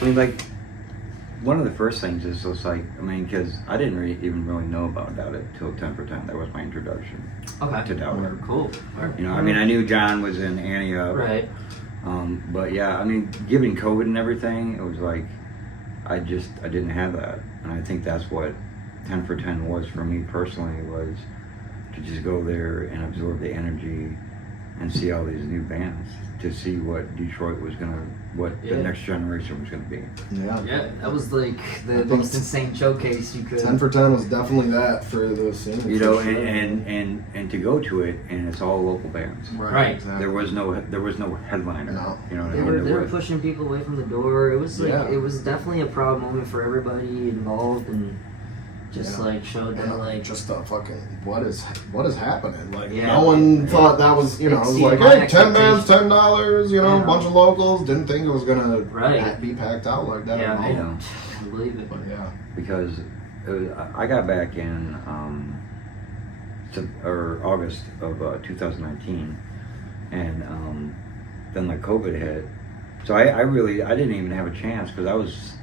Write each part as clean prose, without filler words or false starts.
I mean, like, one of the first things is just like, I mean, because I didn't even really know about Doubt It till 10 for 10. That was my introduction to Doubt It. Cool. You know, I mean, I knew John was in Antioch. Right. But yeah, I mean, given COVID and everything, it was like, I didn't have that. And I think that's what 10 for 10 was for me personally, was to just go there and absorb the energy and see all these new bands, to see what Detroit was what the next generation was gonna be. Yeah, that was like the most insane showcase you could. 10 for 10 was definitely that for the scene. You know, and to go to it, and it's all local bands. Right. Exactly. There was no headliner. No. You know what I mean? They were pushing people away from the door. It was like it was definitely a proud moment for everybody involved, and just like showed that like just the fucking what is happening? Like Yeah. no one thought that was, you know, it was like, hey, 10 bands, $10, you know, a bunch of locals. Didn't think it was gonna be packed out like that. Yeah, I know. I believe it. But yeah, Because I got back in August of 2019, and then like COVID hit. So I didn't even have a chance, because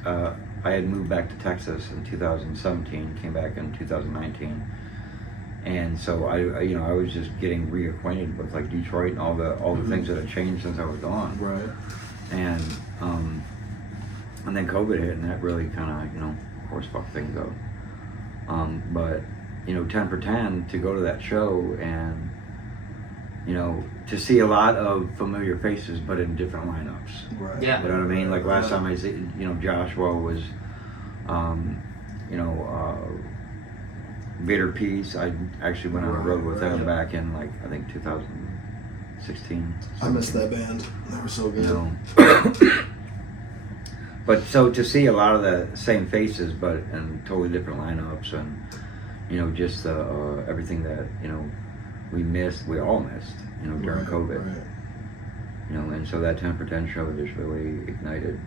I had moved back to Texas in 2017, came back in 2019, and so I was just getting reacquainted with like Detroit and all the things that had changed since I was gone. right. And then COVID hit, and that really kind of, you know, of course, fucked things up. But you know, 10 for 10, to go to that show and, you know, to see a lot of familiar faces, but in different lineups. Right. Yeah. You know what I mean? Like last time I see, you know, Joshua was, Bitter Peace. I actually went on a road with them back in, like, I think 2016. I missed that band. They were so good. You know. But so to see a lot of the same faces, but in totally different lineups, and, you know, just everything that, you know, we all missed, you know, during COVID. Right. You know, and so that 10 for 10 show just really ignited,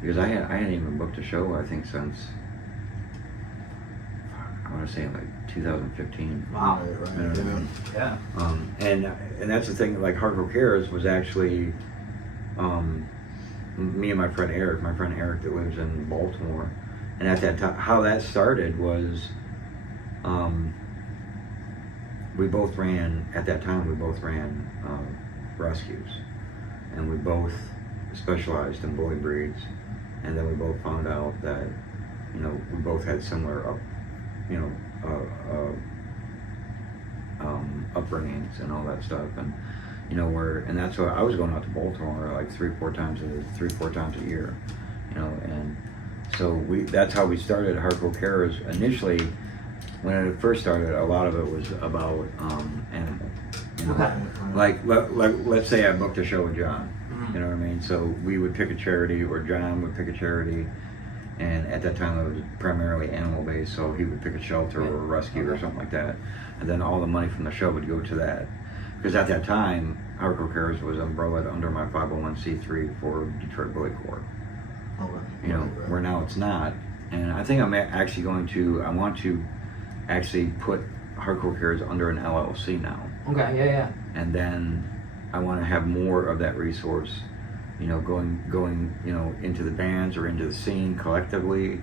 because I hadn't even booked a show, I think, since, I want to say, like 2015. Wow. Right. You know what I mean? Yeah. And that's the thing, like Hardcore Cares was actually me and my friend Eric that lives in Baltimore, and at that time, how that started was, we both ran rescues, and we both specialized in bully breeds, and then we both found out that, you know, we both had similar upbringings and all that stuff, and, you know, and that's why I was going out to Baltimore like 3-4 times a year, you know, and so that's how we started Hardcore Cares. Initially, when it first started, a lot of it was about animal. You know? Okay. Like let's say I booked a show with John. You know what I mean? So we would pick a charity, or John would pick a charity, and at that time it was primarily animal based. So he would pick a shelter or a rescue or something like that, and then all the money from the show would go to that. Because at that time, Hardcore Cares was umbrellaed under my 501c3 for Detroit Bully Corps. You know, where now it's not. And I think I want to actually put Hardcore Cares under an LLC now. Okay. Yeah. And then I want to have more of that resource, you know, going, you know, into the bands or into the scene collectively.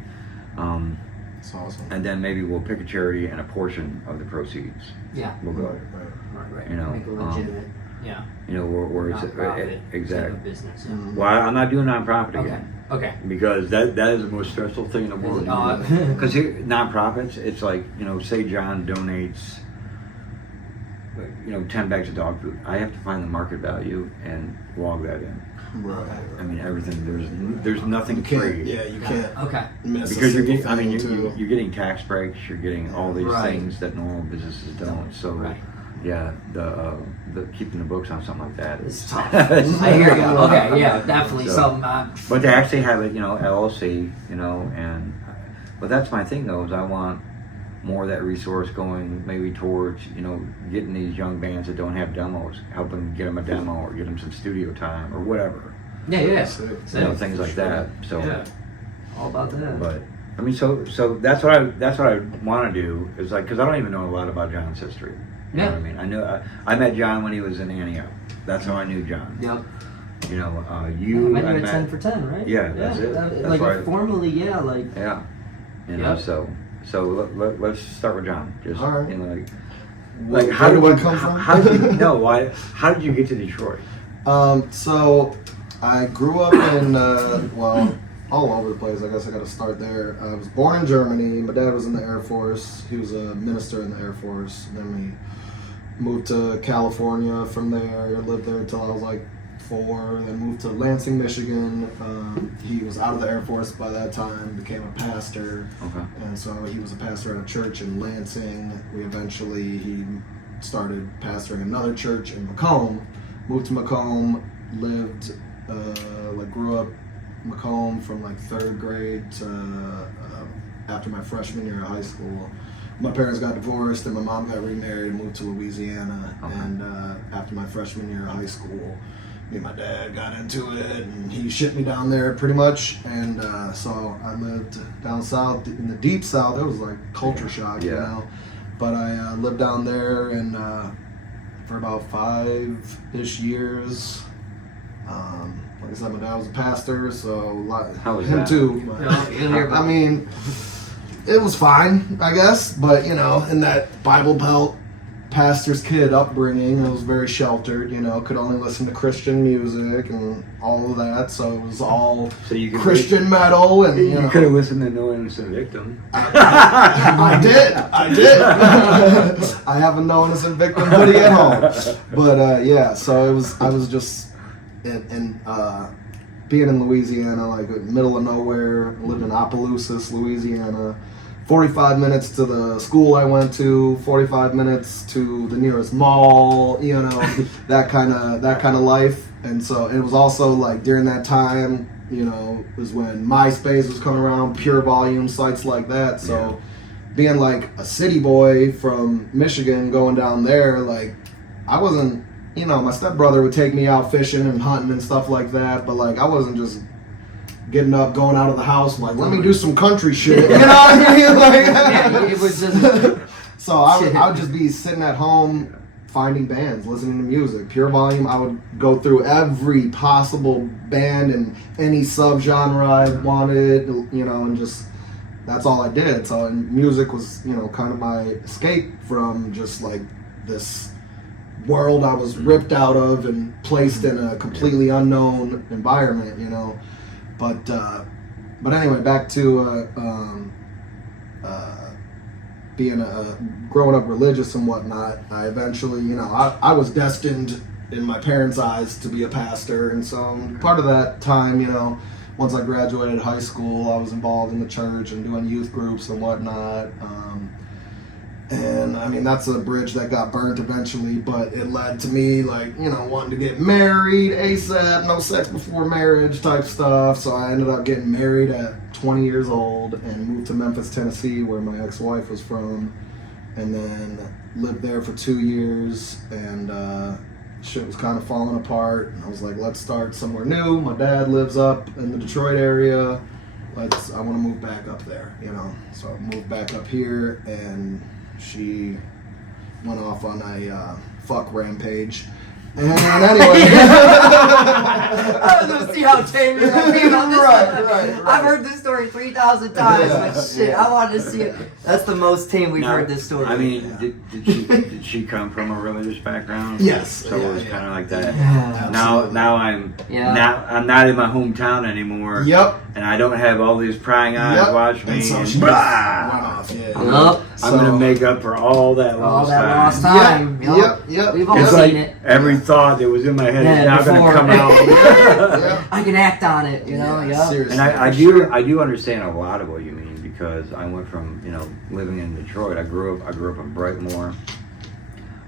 That's awesome. And then maybe we'll pick a charity, and a portion of the proceeds will go. Right. You know, Make a legitimate. Yeah. You know, where it's Nonprofit exactly type of business. Yeah. Well, I'm not doing nonprofit Okay. again. Okay. Because that is the most stressful thing in the world. Because nonprofits, it's like, you know, say John donates, you know, 10 bags of dog food. I have to find the market value and log that in. Right. I mean, everything. There's nothing free. Yeah, you can't. Okay. Miss Because a single thing you're getting tax breaks. You're getting all these Right. things that normal businesses don't. So. Right. Yeah, the keeping the books on something like that It's tough. I hear you. Okay, yeah, definitely something. But to actually have it, you know, LLC, you know, but that's my thing though, is I want more of that resource going maybe towards, you know, getting these young bands that don't have demos, helping get them a demo or get them some studio time or whatever. Yeah. You know, things like that. So. Yeah. All about that. But I mean, so that's what I want to do, is like, because I don't even know a lot about John's history. You know what I mean? I met John when he was in Antioch. That's how I knew John. Yep. You know, I you. met I you at met, 10 for 10, right? Yeah, that's it. That's like right. formally, yeah, like. Yeah. You know, so let's start with John. Just all right. You know, like how did I come from? How did you, no, why? How did you get to Detroit? So I grew up in all over the place. I guess I got to start there. I was born in Germany. My dad was in the Air Force. He was a minister in the Air Force. Then we moved to California from there. Lived there until I was like 4. Then moved to Lansing, Michigan. He was out of the Air Force by that time. Became a pastor. Okay. And so he was a pastor at a church in Lansing. He started pastoring another church in Macomb. Moved to Macomb. Lived grew up Macomb from like 3rd grade to after my freshman year of high school. My parents got divorced and my mom got remarried and moved to Louisiana. Okay. And after my freshman year of high school, me and my dad got into it and he shipped me down there pretty much. And so I lived down south, in the deep south. It was like culture shock, you know. But I lived down there and for about 5-ish years. Like I said, my dad was a pastor, so how was him that? too. I mean, it was fine, I guess. But you know, in that Bible Belt pastor's kid upbringing, I was very sheltered. You know, could only listen to Christian music and all of that. So it was all Christian metal, and you could have listened to No Innocent Victim. I did. I have a No Innocent Victim hoodie at home. But yeah, so it was. I was just. And being in Louisiana, like middle of nowhere, lived in Opelousas, Louisiana. 45 minutes to the school I went to, 45 minutes to the nearest mall, you know, that kind of life. And so it was also like during that time, you know, was when MySpace was coming around, Pure Volume, sites like that. So being like a city boy from Michigan going down there, like I wasn't. You know, my stepbrother would take me out fishing and hunting and stuff like that, but like I wasn't just getting up, going out of the house, like let me do some country shit. You know what I mean? Like, it was just. So I would just be sitting at home finding bands, listening to music, Pure Volume. I would go through every possible band and any subgenre I wanted, you know, and just that's all I did. So and music was, you know, kind of my escape from just like this world I was ripped out of and placed in a completely unknown environment, you know. But anyway, back to being growing up religious and whatnot. I eventually, you know, I was destined in my parents' eyes to be a pastor, and so part of that time, you know, once I graduated high school, I was involved in the church and doing youth groups and whatnot. And I mean, that's a bridge that got burnt eventually, but it led to me, like, you know, wanting to get married ASAP, no sex before marriage type stuff. So I ended up getting married at 20 years old and moved to Memphis, Tennessee, where my ex-wife was from, and then lived there for 2 years, and shit was kind of falling apart. And I was like, let's start somewhere new. My dad lives up in the Detroit area. I want to move back up there, you know. So I moved back up here, and she went off on a fuck rampage. And anyway. I was going to see how tame you're going to be about this. Right. I've heard this story 3,000 times, but shit, I wanted to see it. That's the most tame we've heard this story. I mean, did she come from a religious background? Yes. So it was kind of like that. Yeah, now I'm not in my hometown anymore. Yep. And I don't have all these prying eyes watch me. And so she went off. I'm gonna make up for all that lost time. Yep. We've all it's seen like it. Every thought that was in my head is now gonna come out. I can act on it, you know. Seriously. And I do understand a lot of what you mean, because I went from, you know, living in Detroit. I grew up in Brightmoor.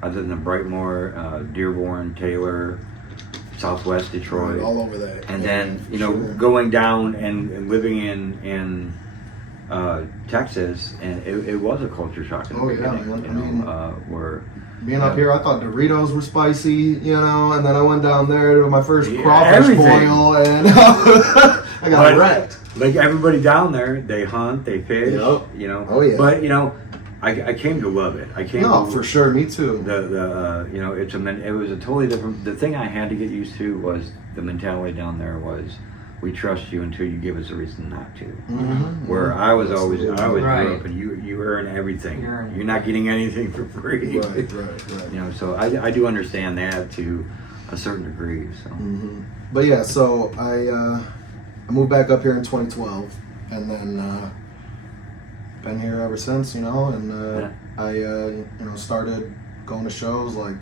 I lived in Brightmoor, Dearborn, Taylor, Southwest Detroit, all over that. And then, you know, going down and living in Texas, and it was a culture shock in the beginning. Man. You know, where being up here, I thought Doritos were spicy, you know, and then I went down there to my first crawfish boil, and I got wrecked. Like everybody down there, they hunt, they fish, you know. Oh yeah. But you know, I came to love it. I came No, to, for sure. Me too. you know, it was a totally different. The thing I had to get used to was the mentality down there was, we trust you until you give us a reason not to. Mm-hmm. Where I always grew Right. up, and you earn everything. You're not getting anything for free. Right. You know, so I do understand that to a certain degree. So. Mm-hmm. But yeah, so I moved back up here in 2012, and then been here ever since. You know, and I you know, started going to shows like,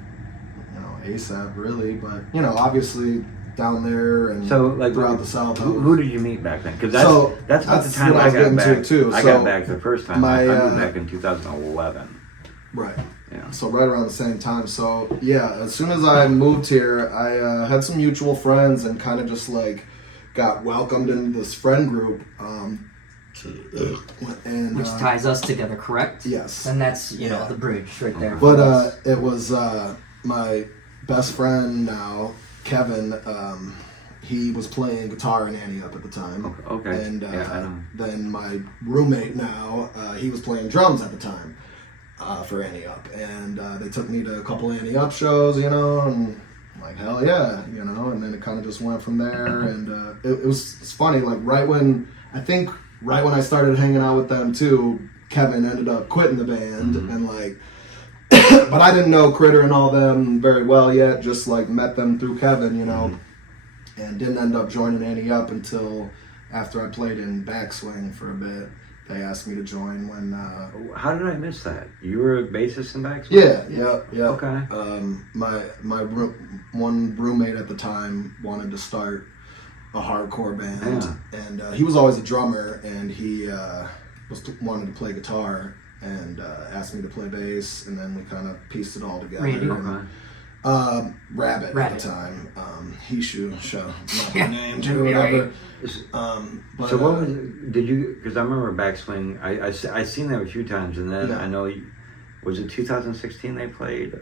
you know, ASAP really, but you know, obviously down there and So, like, throughout the South. Who did you meet back then? Because that's about the that's time what I I was got getting back. to, too. I So, got back the first time. I moved back in 2011. Right. Yeah. So right around the same time. So yeah, as soon as I moved here, I had some mutual friends and kind of just like got welcomed into this friend group. And Which ties us together, correct? yes. And that's, you know, the bridge right there. But it was my best friend now, Kevin. He was playing guitar in Annie Up at the time. Okay. And yeah, I know. then my roommate now, he was playing drums at the time for Annie Up. And they took me to a couple Annie Up shows, you know, and I'm like, hell yeah, you know. And then it kind of just went from there. And it's funny, like right when I started hanging out with them too, Kevin ended up quitting the band. Mm-hmm. And like, but I didn't know Critter and all them very well yet, just like met them through Kevin, you know. Mm-hmm. And didn't end up joining Annie Up until after I played in Backswing for a bit. They asked me to join when. How did I miss that? You were a bassist in Backstreet? Yeah. Okay. My one roommate at the time wanted to start a hardcore band, and he was always a drummer, and he wanted to play guitar, and asked me to play bass, and then we kind of pieced it all together. Randy? Rabbit at the time. He should show not my name too, Yeah, whatever. So what was it, did you? Because I remember Backswing. I seen them a few times, and then I know. Was it 2016 they played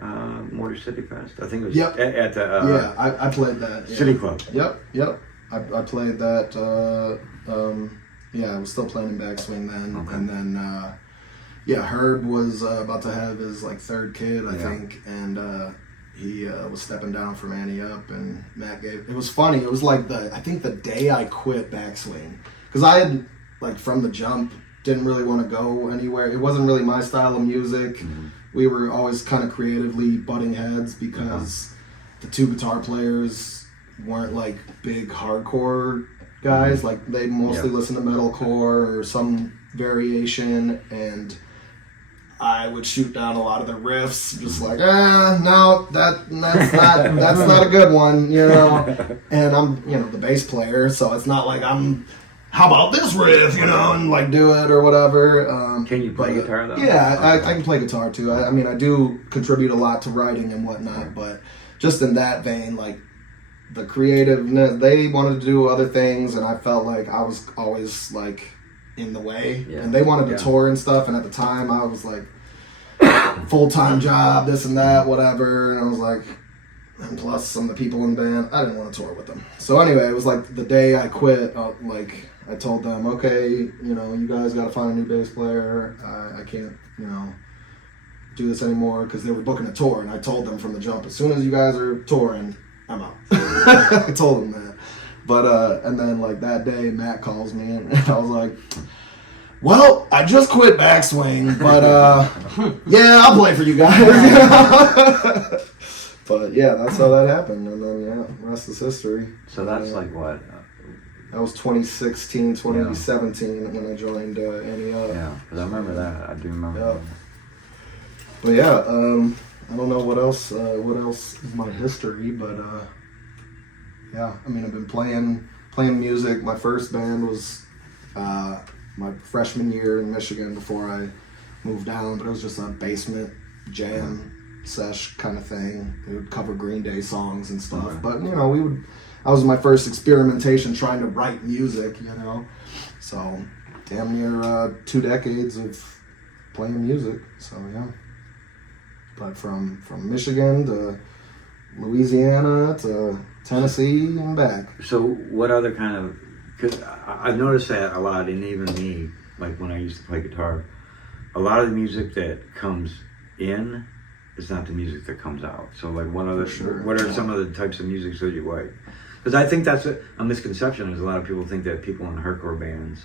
Motor City Fest? I think it was at the I played that City Club. Yep. I played that. I was still playing in Backswing then, and then Herb was about to have his like third kid, I think, and he was stepping down from Annie Up, and Matt gave. It was funny. It was like I think the day I quit Backswing, because I had like from the jump didn't really want to go anywhere. It wasn't really my style of music. Mm-hmm. We were always kind of creatively butting heads because the two guitar players weren't like big hardcore guys. Like they mostly listen to metalcore or some variation, and I would shoot down a lot of the riffs, just like, no, that's not a good one, you know. And I'm, you know, the bass player, so it's not like how about this riff, you know, and like do it or whatever. Can you play guitar though? Yeah, I can play guitar too. I mean, I do contribute a lot to writing and whatnot, but just in that vein, like the creativeness, they wanted to do other things, and I felt like I was always like in the way, and they wanted to tour and stuff, and at the time I was like full-time job, this and that, whatever, and I was like, and plus some of the people in the band, I didn't want to tour with them. So anyway, it was like the day I quit, like I told them, okay, you know, you guys got to find a new bass player. I can't, you know, do this anymore, because they were booking a tour, and I told them from the jump, as soon as you guys are touring, I'm out. I told them that. But and then like that day, Matt calls me, and I was like, well, I just quit Backswing, but yeah, I'll play for you guys. But yeah, that's how that happened, and then the rest is history. So that's like what? That was 2016, 2017 when I joined Annie Up. Yeah, because I remember that. I do remember that. But yeah, I don't know what else is my history, but yeah, I mean, I've been playing music. My first band was my freshman year in Michigan before I moved down, but it was just a basement jam sesh kind of thing. They would cover Green Day songs and stuff, but you know, that was my first experimentation trying to write music, you know. So damn near 2 decades of playing music. So yeah. But from Michigan to Louisiana to Tennessee and back. So what other kind of, because I've noticed that a lot, and even me, like when I used to play guitar, a lot of the music that comes in is not the music that comes out. So like what are some of the types of music that you like? Because I think that's a misconception. Is a lot of people think that people in hardcore bands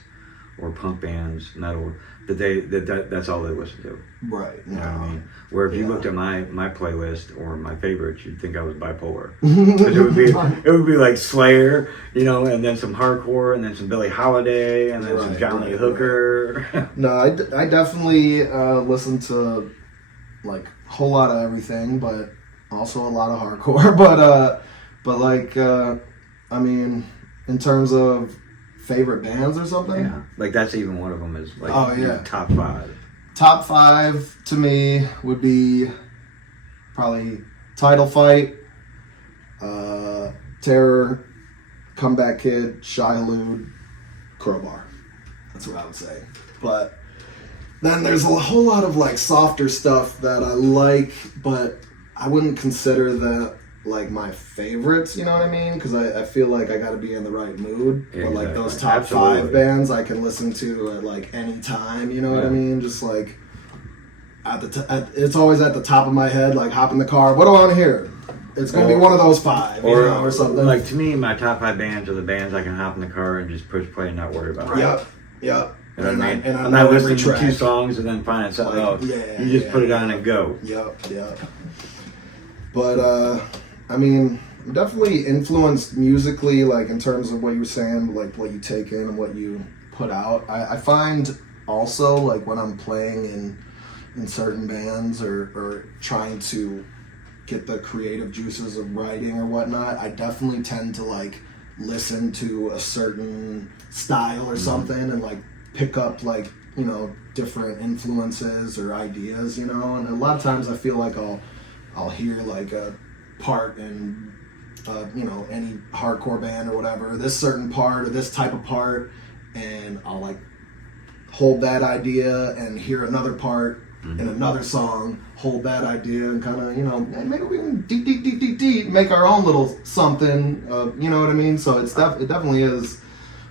or punk bands, metal, that's all they listen to. Right. You know what I mean? Where if you looked at my playlist or my favorites, you'd think I was bipolar. Because it would be like Slayer, you know, and then some hardcore, and then some Billie Holiday, and then some Johnny Hooker. No, I definitely listen to like a whole lot of everything, but also a lot of hardcore. But like, I mean, in terms of favorite bands or something? Yeah, like that's even one of them is like top 5. Top 5 to me would be probably Title Fight, Terror, Comeback Kid, Shai Hulud, Crowbar. That's what I would say. But then there's a whole lot of like softer stuff that I like, but I wouldn't consider that like my favorites, you know what I mean? Because I feel like I got to be in the right mood. Yeah, but like exactly. those top 5 bands I can listen to at like any time, you know what I mean? Just like it's always at the top of my head, like hop in the car, what do I want to hear? It's going to be one of those 5, or something. Like to me, my top 5 bands are the bands I can hop in the car and just push play and not worry about. Right. Yep. You know what I mean? And I'm not listening to 2 songs and then finding something else. Yeah, you just put it on and go. Yep. But I mean, I'm definitely influenced musically, like in terms of what you were saying, like what you take in and what you put out. I find also like when I'm playing in certain bands or trying to get the creative juices of writing or whatnot, I definitely tend to like listen to a certain style or something and like pick up like, you know, different influences or ideas, you know, and a lot of times I feel like I'll hear like a part in you know, any hardcore band or whatever, this certain part or this type of part, and I'll like hold that idea and hear another part in another song, hold that idea and kind of, you know, maybe we can deep make our own little something, you know what I mean? So it definitely is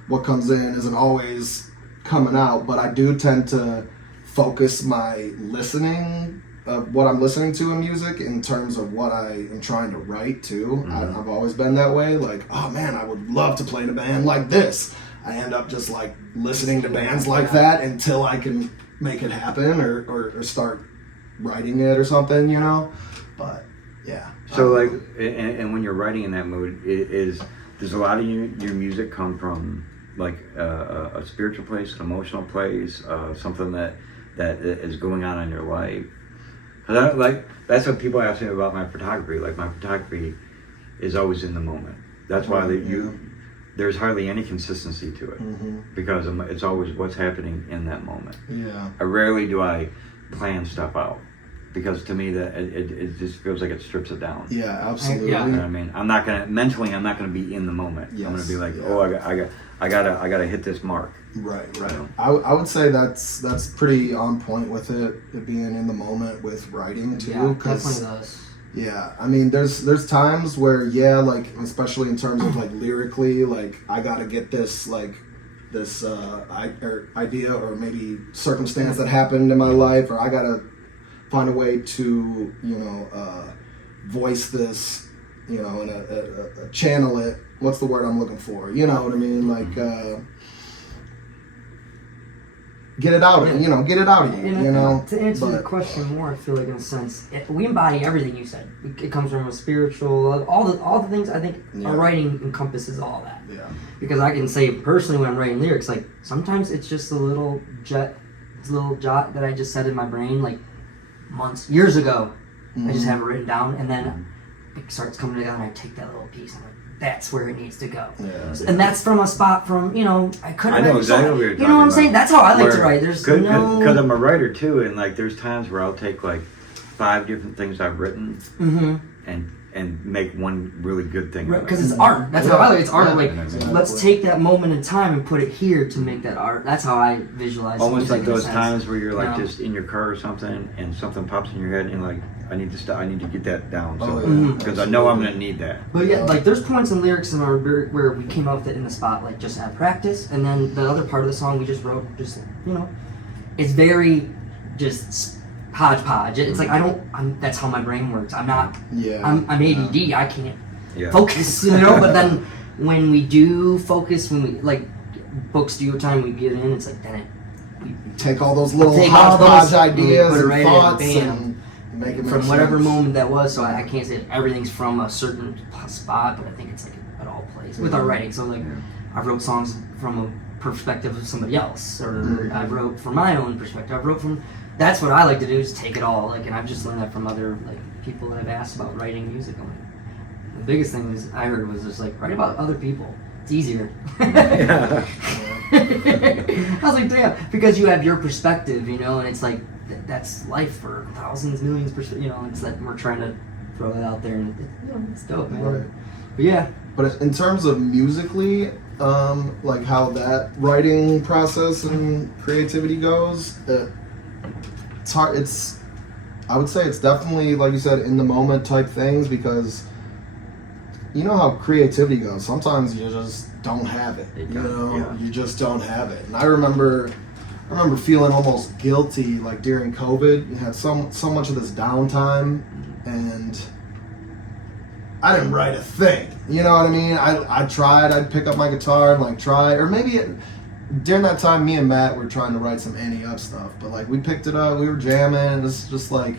what comes in isn't always coming out, but I do tend to focus my listening of what I'm listening to in music in terms of what I am trying to write too. I've always been that way. Like, oh man, I would love to play in a band like this. I end up just like listening to bands like that until I can make it happen or start writing it or something, you know? But yeah. So like, and when you're writing in that mood, does a lot of your music come from like a spiritual place, an emotional place, something that is going on in your life? Like that's what people ask me about my photography. Like my photography is always in the moment. That's why there's hardly any consistency to it because it's always what's happening in that moment. Yeah. Rarely do I plan stuff out because to me that it just feels like it strips it down. Yeah, absolutely. You know what I mean? I'm not gonna be in the moment. Yes. I'm gonna be like, I gotta hit this mark. Right. You know? I would say that's pretty on point with it being in the moment with writing too. Yeah, definitely does. Yeah, I mean, there's times where like especially in terms of like lyrically, like I gotta get this like this idea or maybe circumstance that happened in my life, or I gotta find a way to voice this, and a channel it. What's the word I'm looking for? You know what I mean? Like get it out of get it out of you. To answer the question more, I feel like in a sense, we embody everything you said. It comes from a spiritual, all the things. I think our writing encompasses all that. Yeah. Because I can say personally when I'm writing lyrics, like sometimes it's just a little jot that I just said in my brain, like years ago. I just have it written down, and then it starts coming together, and I take that little piece, and I'm like, that's where it needs to go. Yeah. And that's from a spot from, I couldn't. I know exactly what you're talking You know what I'm about. saying? That's how I like to write. There's because I'm a writer too, and like there's times where I'll take like 5 different things I've written and make one really good thing. Because it's art. That's how I like it. It's art. Yeah, Like, exactly. let's take that moment in time and put it here to make that art. That's how I visualize Almost music like in a those sense. times where you're like just in your car or something, and something pops in your head, and you're like, I need to stop. I need to get that down. So because I know I'm gonna need that. But yeah, like there's points in lyrics in our where we came up with it in the spot, like just at practice, and then the other part of the song we just wrote, it's very just hodgepodge. It's like that's how my brain works. I'm not. Yeah. I'm ADD. I can't Yeah. focus, you know. But then when we do focus, when we like book studio time, we get in. It's like then Take all those little Take all hodgepodge those, ideas put it and right in, thoughts bam. and make it make from whatever sense. moment that was. So I can't say everything's from a certain spot, but I think it's like at all places with our writing. So like I wrote songs from a perspective of somebody else, or I wrote from my own perspective. I wrote from. That's what I like to do is take it all. Like, and I've just learned that from other like people that I've asked about writing music. I'm like, the biggest thing is I heard was just like write about other people. It's easier. Yeah. I was like, damn, because you have your perspective, you know, and it's like that's life for thousands, millions, you know. It's that we're trying to throw it out there, and it's dope, man. Right. But yeah, But in terms of musically, like how that writing process and creativity goes, it's hard. I would say it's definitely, like you said, in the moment type things, because you know how creativity goes. Sometimes you just don't have it. You just don't have it. And I remember feeling almost guilty, like during COVID. You had so much of this downtime, and I didn't write a thing. You know what I mean? I tried. I'd pick up my guitar and like try, or maybe during that time, me and Matt were trying to write some Annie Up stuff. But like we picked it up, we were jamming. It's just like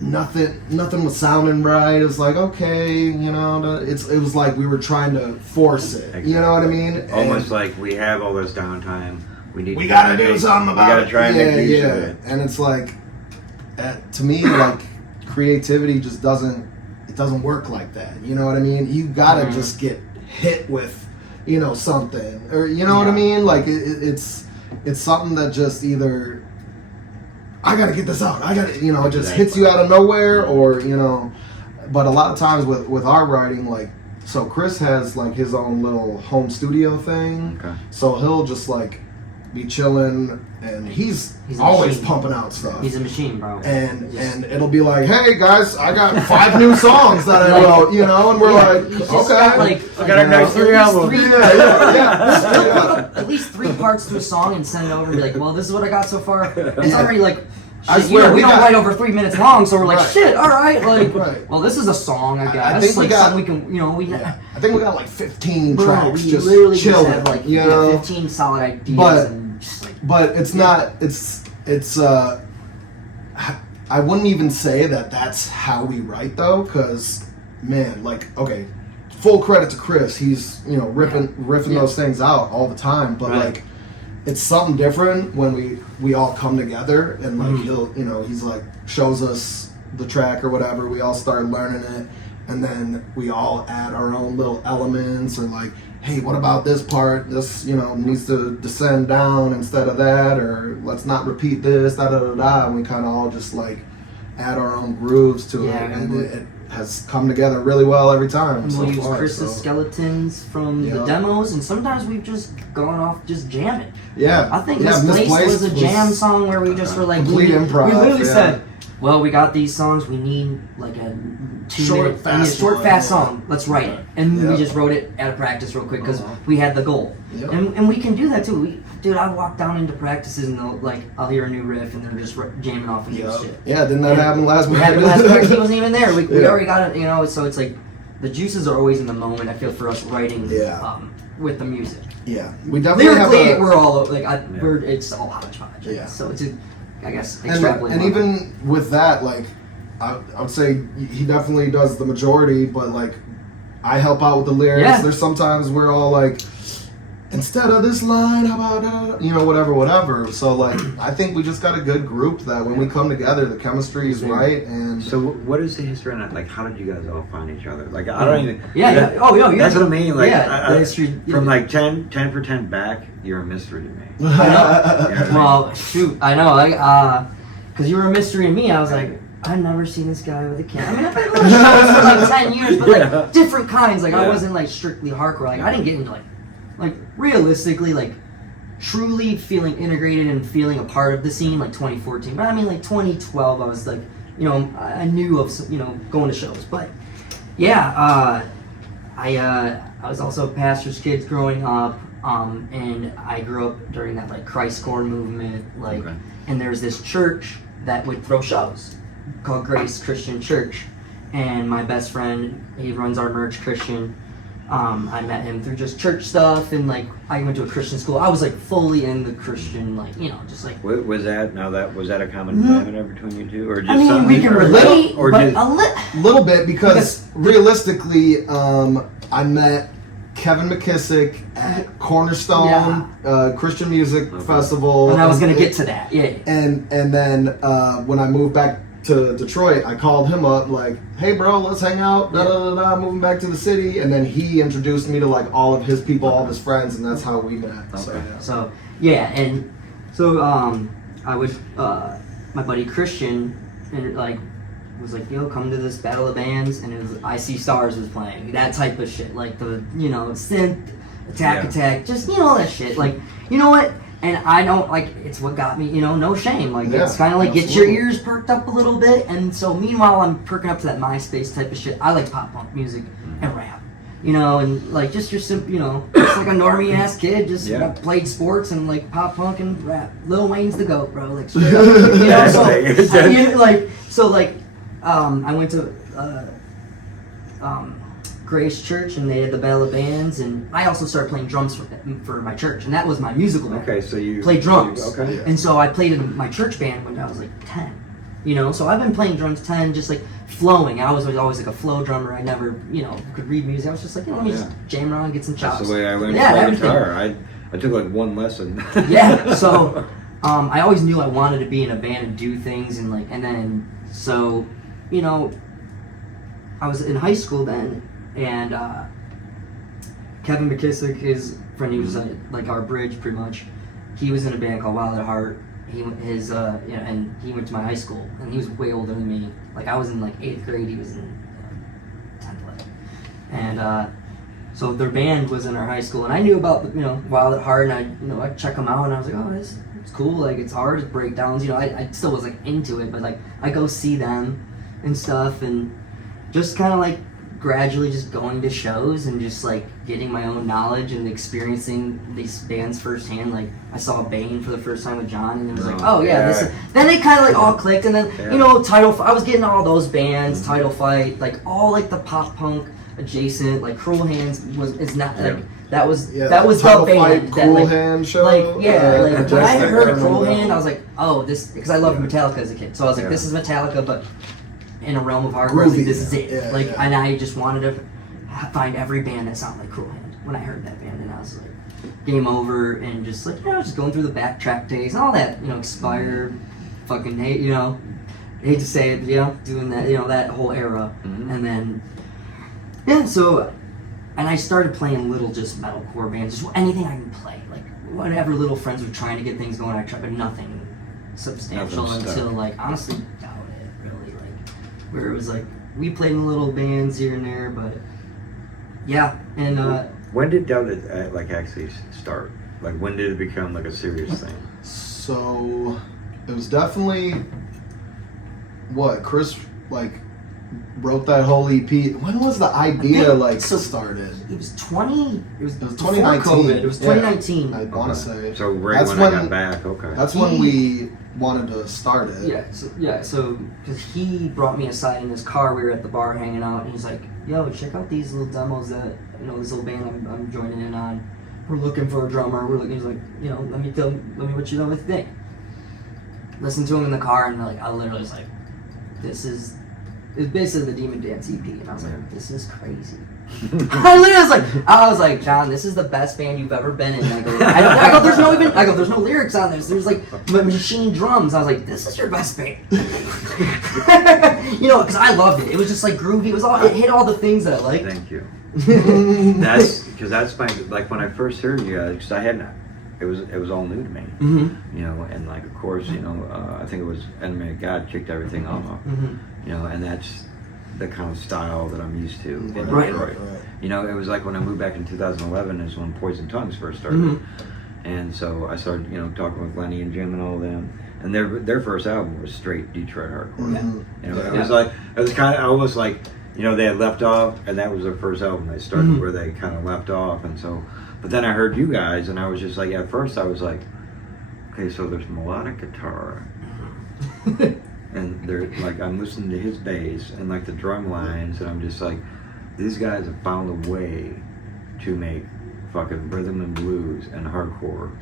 nothing was sounding right. It was like, okay, you know, it was like we were trying to force it. Exactly. You know what I mean? Almost like we have all this downtime. We gotta do something about it. We gotta try and make use of it. And it's like, to me, like creativity just doesn't work like that. You know what I mean? You gotta just get hit with, you know, something, or you know what I mean? Like it's something that just either I gotta get this out. I gotta, you know, it just hits you out of nowhere, or you know. But a lot of times with our writing, like, so Chris has like his own little home studio thing. Okay. So he'll just like be chilling, and he's a always machine. pumping out stuff. He's a machine, bro. And it'll be like, hey guys, I got 5 new songs that I wrote, you know, and we're like, He's just okay. got, like, I got a nice 3 album. Yeah. At least 3 parts to a song and send it over and be like, well, this is what I got so far. It's already like, I shit, swear, you know, we we don't got- write over 3 minutes long, so we're like, Right. shit, all right, like, Right. well, this is a song, I guess. I think we like got- something we can, you know, I think we got like 15 bro, tracks we just literally chilling, just have like you know. 15 solid ideas But- and just like, But it's not. It's. I wouldn't even say that that's how we write though, because man, like, okay, full credit to Chris. He's, you know, riffing those things out all the time. But Right. like, it's something different when we all come together and like he'll, you know, he's like shows us the track or whatever. We all start learning it, and then we all add our own little elements, or like, hey, what about this part? This, you know, needs to descend down instead of that, or let's not repeat this, da da da da. And we kind of all just like add our own grooves to Yeah, it, and and it has come together really well every time. and so we'll use far, Chris's so. skeletons from the Yeah. demos, and sometimes we've just gone off just jamming. Yeah, I think yeah, Misplaced was a jam song where we just were like, complete improv, we literally yeah. said, well, we got these songs, we need like a 2 Short, minute, fast short, one, fast yeah. song. Let's write it. And Yeah. we just wrote it at a practice real quick because Uh-huh. we had the goal. Yep. And we can do that too. Dude, I walk down into practices and I'll hear a new riff and they're just jamming off and new shit. Yeah, didn't that And happen last We week? had last practice, he wasn't even there. We Yeah. already got it, you know, so it's like the juices are always in the moment, I feel, for us writing with the music. Yeah, we definitely Lyrically, have a, we're all like, it's all hodgepodge. Yeah. So it's, I guess, and extrapolate. even with that, like, I would say he definitely does the majority, but like, I help out with the lyrics. Yeah. There's sometimes we're all like, instead of this line, how about you know, whatever. So like, I think we just got a good group that when we come together, the chemistry is right. And So what is the history on that? Like, how did you guys all find each other? Like, I don't even. Yeah. Oh, yeah. That's what I mean. Like, yeah, the history. from like 10 for 10 back, you're a mystery to me. I know. You know what I mean? Well, shoot, I know. Like, because you were a mystery to me, I was like, I've never seen this guy with a camera. I mean, I've been going to shows for like 10 years, but like different kinds. Like, I wasn't like strictly hardcore. Like, I didn't get into like realistically, like truly feeling integrated and feeling a part of the scene like 2014. But I mean, like 2012, I was like, you know, I knew of, you know, going to shows. But yeah, I was also a pastor's kid growing up. And I grew up during that like Christ-core movement, like, Okay. and there's this church that would throw shows called Grace Christian Church, and my best friend, he runs our merch, Christian. I met him through just church stuff, and like I went to a Christian school. I was like fully in the Christian, like, you know, just like. Was that a common denominator between you two, or just I mean, something, we can relate, or but just, little bit, because realistically, I met Kevin McKissick at Cornerstone Christian Music Festival, and I was gonna get to that, yeah. And then when I moved back to Detroit, I called him up like, "Hey, bro, let's hang out." Da da da da. Moving back to the city, and then he introduced me to like all of his people, all of his friends, and that's how we met. Okay. So I was my buddy Christian, and like was like, "Yo, come to this Battle of Bands," and it was I See Stars was playing, that type of shit, like the synth attack, just all that shit, like, you know what. And I don't, like, it's what got me, no shame. Like, it's kind of like, get your ears perked up a little bit. And so, meanwhile, I'm perking up to that MySpace type of shit. I like pop punk music and rap, and, like, just your simple, just like a normie-ass kid, just played sports and, like, pop punk and rap. Lil Wayne's the GOAT, bro. Like, straight up. I went to Grace Church, and they had the Battle of Bands, and I also started playing drums for my church, and that was my musical band. Okay, so you played drums. Okay. And so I played in my church band when I was like 10. So I've been playing drums 10, just like flowing. I was always like a flow drummer. I never, could read music. I was just like, let me just jam around and get some chops. That's the way I learned to play guitar. I took like one lesson. Yeah, so I always knew I wanted to be in a band and do things, and I was in high school then. And Kevin McKissick, his friend, he was like our bridge pretty much. He was in a band called Wild at Heart. And he went to my high school, and he was way older than me. Like I was in like 8th grade, he was in 10th grade. And so their band was in our high school, and I knew about Wild at Heart, and I'd check them out, and I was like, oh, it's cool. Like it's hard, it's breakdowns. I still was like into it, but like I go see them and stuff, and just kind of like gradually just going to shows and just like getting my own knowledge and experiencing these bands firsthand. Like I saw Bane for the first time with John, and it was like, oh yeah, this is, then they kind of like all clicked, and then I was getting all those bands, Title Fight, like all like the pop punk adjacent, like Cruel Hands is not like that was the band Cruel that, like, Hand show. Like when I heard Cruel Hand, I was like, oh, this, because I loved Metallica as a kid, so I was like, this is Metallica, but in a realm of hardcore, like, this is it. And I just wanted to find every band that sounded like Cruel Hand when I heard that band, and I was like, game over, and just like, just going through the backtrack days and all that, Expire, fucking hate to say it, doing that, that whole era. And then, and I started playing little just metalcore bands, just anything I can play, like whatever little friends were trying to get things going, I tried, but nothing substantial until like, honestly, where it was like we played in little bands here and there, but and when did Delta like actually start? Like when did it become like a serious thing? So it was definitely Chris like wrote that whole EP. When was the idea started? It was 20. It was 2019. COVID. It was 2019. I want to say. So right when I got back. Okay. That's when we wanted to start it. So because he brought me aside in his car, we were at the bar hanging out, and he's like, "Yo, check out these little demos that this little band I'm joining in on. We're looking for a drummer. He's like, let me what you think." Listen to him in the car, and I literally was like, it's basically the Demon Dance EP, and I was like, this is crazy. I was like, John, this is the best band you've ever been in. I go, there's no lyrics on this. There's like machine drums. I was like, this is your best band. Because I loved it. It was just like groovy. It hit all the things that I liked. Thank you. That's my, like when I first heard you guys, because I hadn't. It was all new to me, and like of course, I think it was Enemy of God kicked everything off, and that's the kind of style that I'm used to in Detroit. Right. It was like when I moved back in 2011 is when Poison Tongues first started, and so I started, talking with Lenny and Jim and all of them, and their first album was straight Detroit hardcore. It was kind of almost like, they had left off, and that was their first album. They started where they kind of left off, and so But then I heard you guys, and I was just like, at first I was like, okay, so there's melodic guitar, and they're like, I'm listening to his bass and like the drum lines, and I'm just like, these guys have found a way to make fucking rhythm and blues and hardcore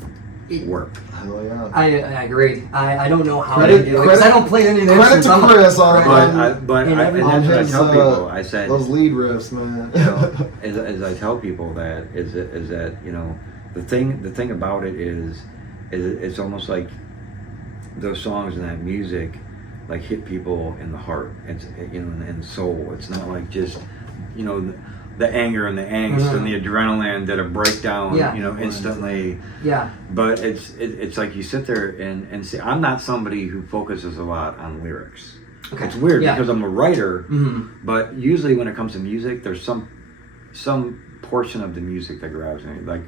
work. Hell yeah. I agree. I don't know how Credit- they do it, 'cause I don't play any of the Credit instruments. to I'm Chris on But In every- and that's what I his, tell people. I said, those lead riffs, man. you know, as I tell people that is that you know the thing about it is it's almost like those songs and that music like hit people in the heart. It's in the soul. It's not like just the anger and the angst and the adrenaline that a breakdown instantly. Yeah. But it's like you sit there and see. I'm not somebody who focuses a lot on lyrics. Okay. It's weird Yeah. because I'm a writer, Mm-hmm. but usually when it comes to music, there's some portion of the music that grabs me. Like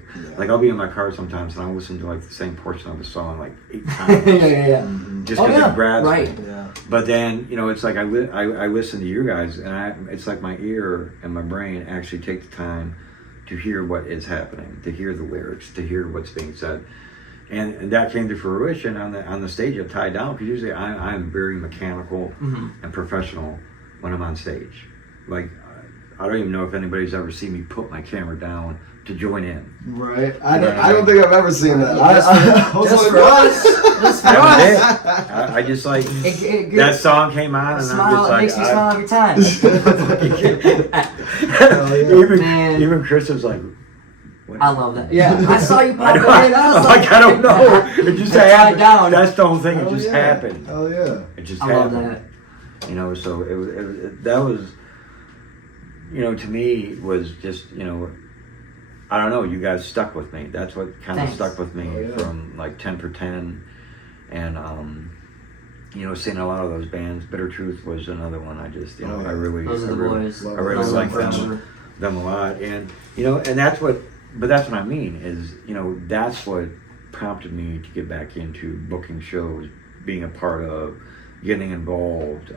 I'll be in my car sometimes and I'll listen to like the same portion of the song like 8 times. yeah. Just because it grabs right. me. Yeah. But then it's like I listen to you guys and it's like my ear and my brain actually take the time to hear what is happening, to hear the lyrics, to hear what's being said. And that came to fruition on the stage at Tie Down, because usually I'm very mechanical and professional when I'm on stage. Like, I don't even know if anybody's ever seen me put my camera down to join in. Right. I don't think I've ever seen that. I was Just like, for us. Just for That was us. it. I just like, It that song came on and I'm smile, just it like, makes me smile every time. even Chris was like, what? I love that. Yeah, I saw you pop I in. don't, I was like, I don't know. It just Tied happened. down. That's the whole thing. It Hell just yeah. happened. Oh yeah. It just I love happened. that. So that was, to me was just, I don't know. You guys stuck with me. That's what kind of Thanks. stuck with me Oh, yeah. from like 10 for 10, and seeing a lot of those bands. Bitter Truth was another one. I just, Oh, yeah. I really, Those are the boys. I really Those are like the them. boys. Them a lot, and that's what I mean is that's what prompted me to get back into booking shows, being a part of, getting involved,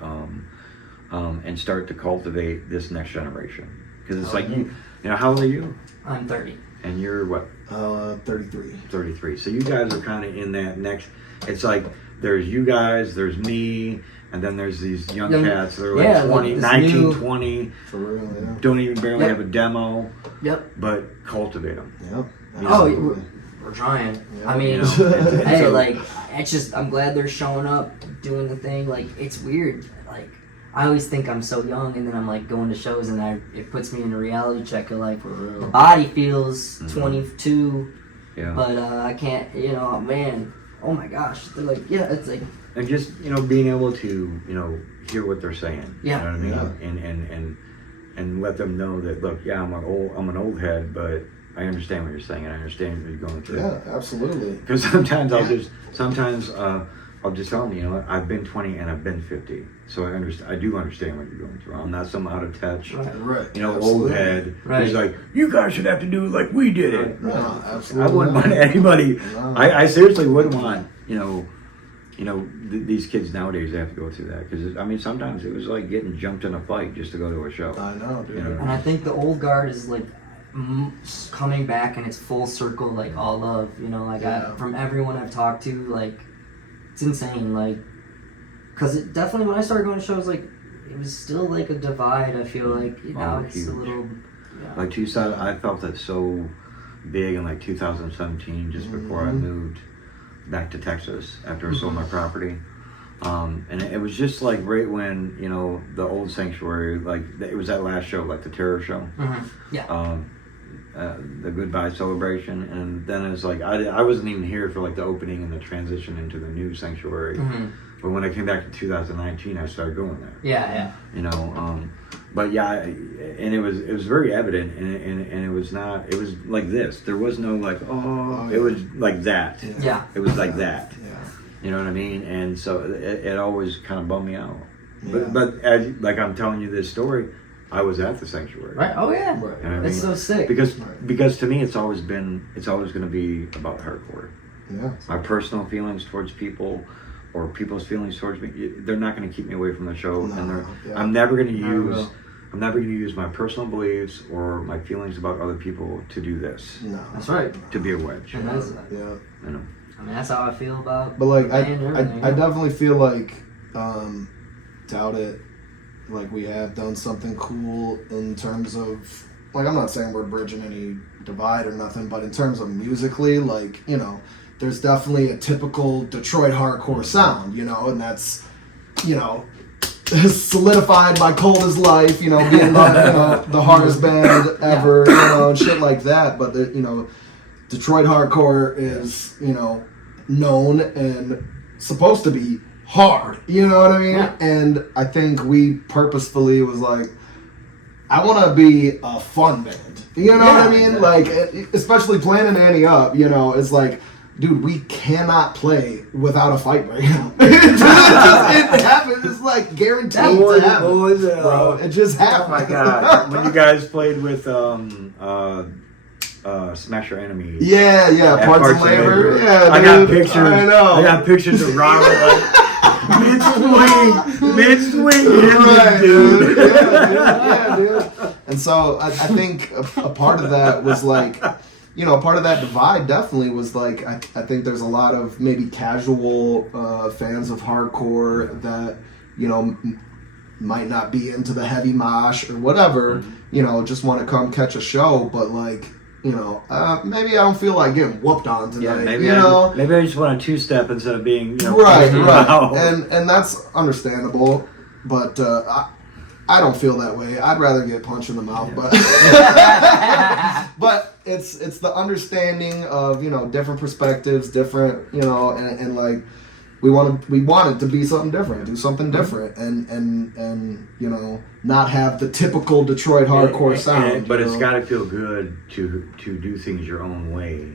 and start to cultivate this next generation, because it's like how old are you? I'm 30. And you're what? 33. 33. So you guys are kind of in that next. It's like there's you guys, there's me, and then there's these young cats. They're like 20, this 19, new- 20. For real, yeah. Don't even barely Yep. have a demo, Yep. but cultivate them. Yep. Oh, Absolutely. we're trying. Yeah. I mean, and hey, so- like, it's just, I'm glad they're showing up, doing the thing. Like, it's weird. Like, I always think I'm so young, and then I'm like going to shows, and it puts me in a reality check of like, For real. the body feels 22, Yeah. but I can't, man, oh my gosh. They're like, yeah, it's like, And just being able to hear what they're saying. Yeah. You know what I mean? Yeah. And let them know that, look, yeah, I'm an old head, but I understand what you're saying, and I understand what you're going through. Yeah, absolutely. Because sometimes I'll just tell them, I've been 20 and I've been 50, so I do understand what you're going through. I'm not some out of touch, right. Right. old Absolutely. head Right. who's like, you guys should have to do it like we did it. No, I absolutely. wouldn't not. want anybody. No. I seriously wouldn't want these kids nowadays have to go through that, because sometimes it was like getting jumped in a fight just to go to a show. I know, dude. And I think the old guard is like coming back, and it's full circle, like all love, Yeah. from everyone I've talked to, like it's insane, like, because it definitely, when I started going to shows, like it was still like a divide. I feel like now it's huge. a little, Like 2000, I felt that so big in like 2017, just before I moved back to Texas after I sold my property. And it was just like right when the old sanctuary, like it was that last show, like the terror show. yeah, The goodbye celebration, and then it's like I wasn't even here for like the opening and the transition into the new sanctuary. But when I came back in 2019, I started going there. yeah. But yeah, and it was very evident, and it was like this. There was no like, it was like that. Yeah. It was like that. Yeah. You know what I mean? And so it always kind of bummed me out. Yeah. But as like I'm telling you this story, I was at the sanctuary. Right. Oh yeah. Right. You know what I It's mean? so sick. Because to me it's always going to be about hardcore. Yeah. My personal feelings towards people, or people's feelings towards me, they're not going to keep me away from the show. No, And yeah. I'm never going to Never use will. I'm never going to use my personal beliefs or my feelings about other people to do this. No. That's right. To be a wedge. And that's, Yeah. You know. I mean, that's how I feel about. But like, the band and everything, I yeah. definitely feel like, doubt it. Like we have done something cool in terms of, like, I'm not saying we're bridging any divide or nothing, but in terms of musically, like, you know, there's definitely a typical Detroit hardcore sound, you know, and that's, you know, solidified by Cold as Life, you know, being the hardest band ever, you know, and shit like that. But you know, Detroit hardcore is, you know, known and supposed to be hard, you know what I mean? Yeah. And I think we purposefully was like, I want to be a fun band, you know what I mean? Exactly. Like, especially planning Annie up, you know, it's like, dude, we cannot play without a fight right now. It happens. It's like guaranteed to happen. Bro, it just happened. Oh my god! When you guys played with Smash Your Enemy. Yeah, at parts of labor. Yeah, I got dude, pictures. I know. I got pictures of Robert like mid swing, Right, dude. Yeah, dude. And so I think a part of that was like, you know, part of that divide definitely was like, I think there's a lot of maybe casual fans of hardcore that, you know, might not be into the heavy mosh or whatever, you know, just want to come catch a show, but like, you know, maybe I don't feel like getting whooped on tonight, Yeah, maybe you know? maybe I just want a two-step instead of being, you know, Right. wow. And that's understandable, but I don't feel that way. I'd rather get punched in the mouth, but but it's the understanding of, you know, different perspectives, different, you know, and like we wanted to be something different, do something different, and you know, not have the typical Detroit hardcore sound. But it's know? got to feel good to do things your own way,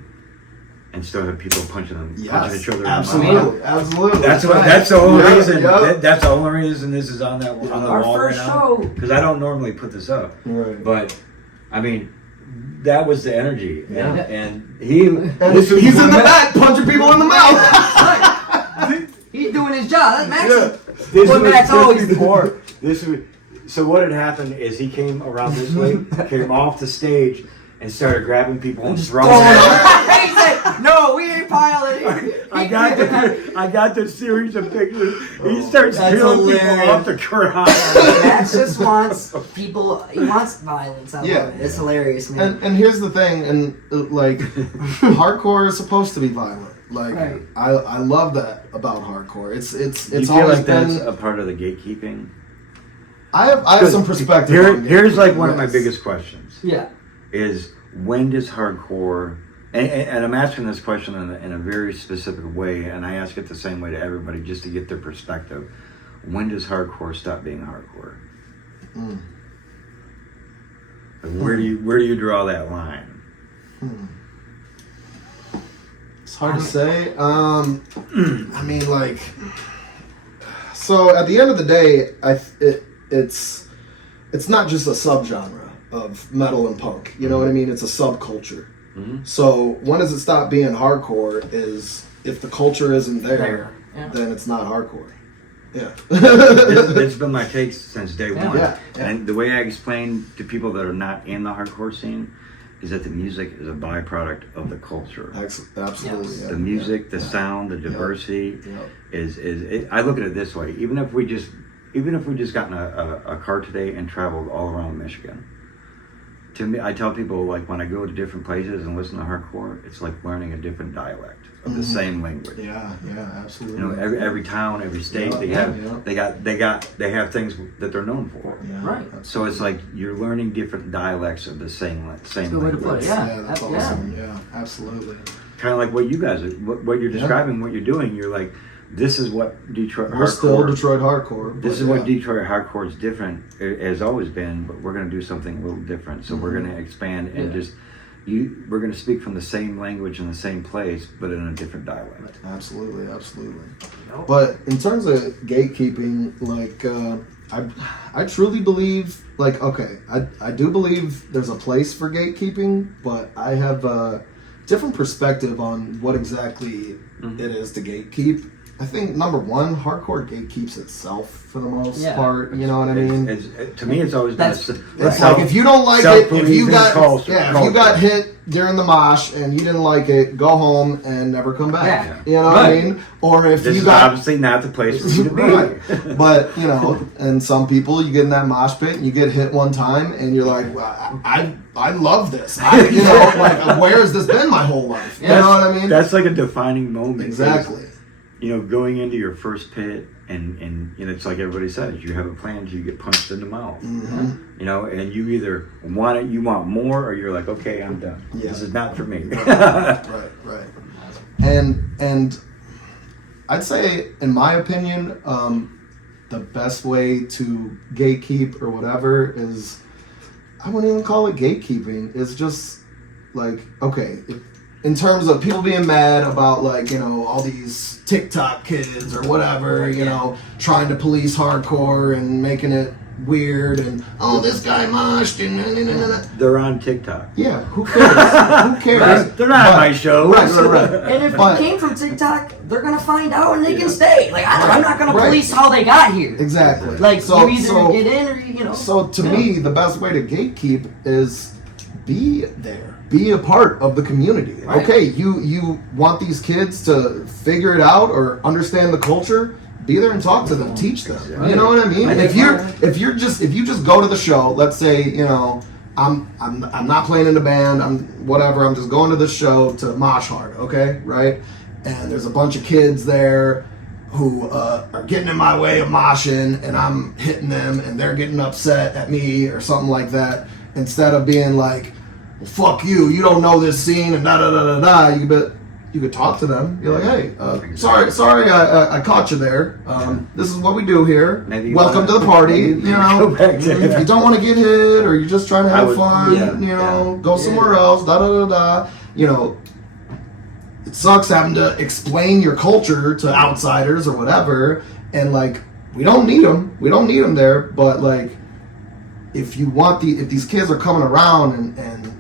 and still have people punching each other in the mouth. Absolutely. That's what. right. That's the only Yeah, reason. yeah. That's the only reason this is on that on the Our wall first right now. show. Because I don't normally put this up, Right. but I mean, that was the energy, Yeah. and he. And he's in the back punching people in the mouth. He's doing his job. That's Max. Yeah. This What was Max just always before. This was. So what had happened is he came around this way, came off the stage, and started grabbing people and throwing them. He said, "No, we ain't piloting." I got the series of pictures. He starts That's peeling people hilarious. off the ground. Max just wants people. He wants violence. I Yeah. love it. It's hilarious, man. And here's the thing, and like, hardcore is supposed to be violent. Like, Right. I love that about hardcore. It's Do you feel always like been. that's a part of the gatekeeping? I have some perspective. on Here's gatekeeping, like one of my yes. biggest questions: Yeah. is when does hardcore? And I'm asking this question in a very specific way, and I ask it the same way to everybody just to get their perspective. When does hardcore stop being hardcore? Like, where do you draw that line? It's hard to say. I mean, like, so at the end of the day, it's not just a subgenre of metal and punk. You know what I mean? It's a subculture. Mm-hmm. So when does it stop being hardcore? Is if the culture isn't there, Yeah. then it's not hardcore. Yeah. It's been my take since day one. Yeah. And the way I explain to people that are not in the hardcore scene is that the music is a byproduct of the culture. Absolutely. Yes. Yeah. The music, the sound, the diversity is I look at it this way. Even if we just got in a car today and traveled all around Michigan. To me, I tell people, like, when I go to different places and listen to hardcore, it's like learning a different dialect of the same language. Yeah, absolutely. You know, every town, every state, they have things that they're known for. Yeah, Right. So it's like you're learning different dialects of the same That's a good way to put language. it. Yeah, Yeah. that's Yeah. awesome. Yeah, absolutely. Kind of like what you guys are, what you're describing, what you're doing. You're like, this is what Detroit We're still hardcore. Detroit hardcore. This but is what yeah. Detroit hardcore is different. It has always been, but we're going to do something a little different. So we're going to expand and we're going to speak from the same language in the same place, but in a different dialect. Absolutely. Nope. But in terms of gatekeeping, like, I truly believe, like, okay, I do believe there's a place for gatekeeping, but I have a different perspective on what exactly it is to gatekeep. I think number one, hardcore gatekeeps itself for the most Yeah. part. You know what I mean? To me, it's always been That's- It's like if you don't like it, if you got culture. if you got hit during the mosh and you didn't like it, go home and never come back. Yeah. You know what I mean? Or if This you is got obviously not the place for you to be. right, but you know, and some people you get in that mosh pit and you get hit one time and you're like, well, I love this. You know, like where has this been my whole life? You know what I mean? That's like a defining moment. Exactly. You know, going into your first pit, and you know, it's like everybody says, you have a plan till you get punched in the mouth. Mm-hmm. You know, and you either want it, you want more, or you're like, okay, I'm done. Yeah. This is not for me. Right. And I'd say, in my opinion, the best way to gatekeep or whatever is, I wouldn't even call it gatekeeping. It's just like, okay, in terms of people being mad about, like, you know, all these TikTok kids or whatever, you know, trying to police hardcore and making it weird and, oh, this guy moshed and They're on TikTok. yeah, who cares? Who cares? They're not on my show. Right. And if But- it came from TikTok, they're gonna find out and they can stay. Like I'm not gonna Right. police how they got here. Exactly. Like So- you either so- get in or you know. So to me, the best way to gatekeep is be there, be a part of the community. Right. Okay, you want these kids to figure it out or understand the culture. Be there and talk to them, teach them. Exactly. You know what I mean? I If think you just go to the show, let's say, you know, I'm not playing in the band, I'm whatever, I'm just going to the show to mosh hard, okay, right? And there's a bunch of kids there who are getting in my way of moshing, and I'm hitting them, and they're getting upset at me or something like that. Instead of being like, well, "Fuck you, you don't know this scene," and da da da da da, you could talk to them. You're like, "Hey, sorry, I caught you there. This is what we do here. Maybe you Welcome wanna- to the party. maybe You know, go back to- if you don't want to get hit or you're just trying to I have would- fun, yeah, you know, yeah. go somewhere else. Da da da da. You know." It sucks having to explain your culture to outsiders or whatever, and like we don't need them there. But like, if these kids are coming around and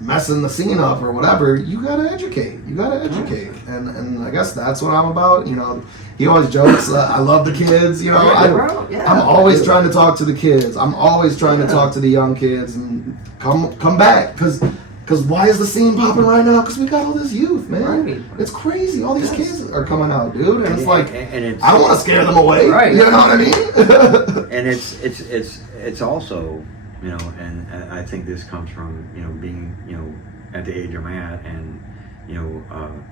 messing the scene up or whatever, you gotta educate. And I guess that's what I'm about. You know, he always jokes, I love the kids. You know, I'm always trying to talk to the kids. I'm always trying to talk to the young kids and come back because why is the scene popping right now? Because we got all this youth, man. Right. It's crazy. All these kids are coming out, dude, and it's like and it's, I don't want to scare them away. Right. You know what I mean? and it's also, you know, and I think this comes from, you know, being, you know, at the age I'm at, and you know,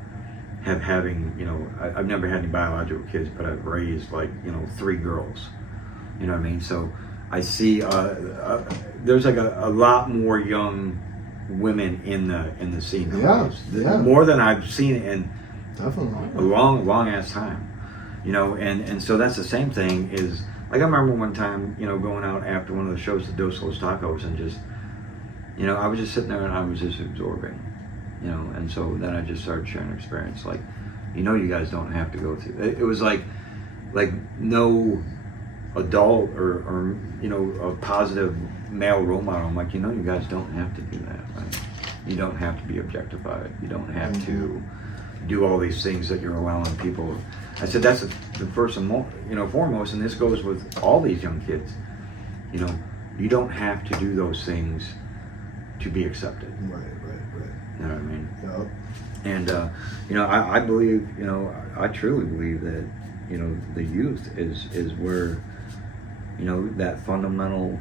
having, you know, I've never had any biological kids, but I've raised, like, you know, 3 girls. You know what I mean? So I see there's like a lot more young women in the scene nowadays. Yeah. More than I've seen in Definitely. a long ass time, you know, and so that's the same thing. Is like, I remember one time, you know, going out after one of the shows at Dos Los Tacos, and just, you know, I was just sitting there and I was just absorbing, you know, and so then I just started sharing experience, like, you know, you guys don't have to go through it. It was like no adult or you know, a positive male role model. I'm like, you know, you guys don't have to do that, right? You don't have to be objectified. You don't have to do all these things that you're allowing people. I said that's the first and foremost, and this goes with all these young kids. You know, you don't have to do those things to be accepted. Right. You know what I mean? Yep. And you know, I believe, you know, I truly believe that, you know, the youth is where, you know, that fundamental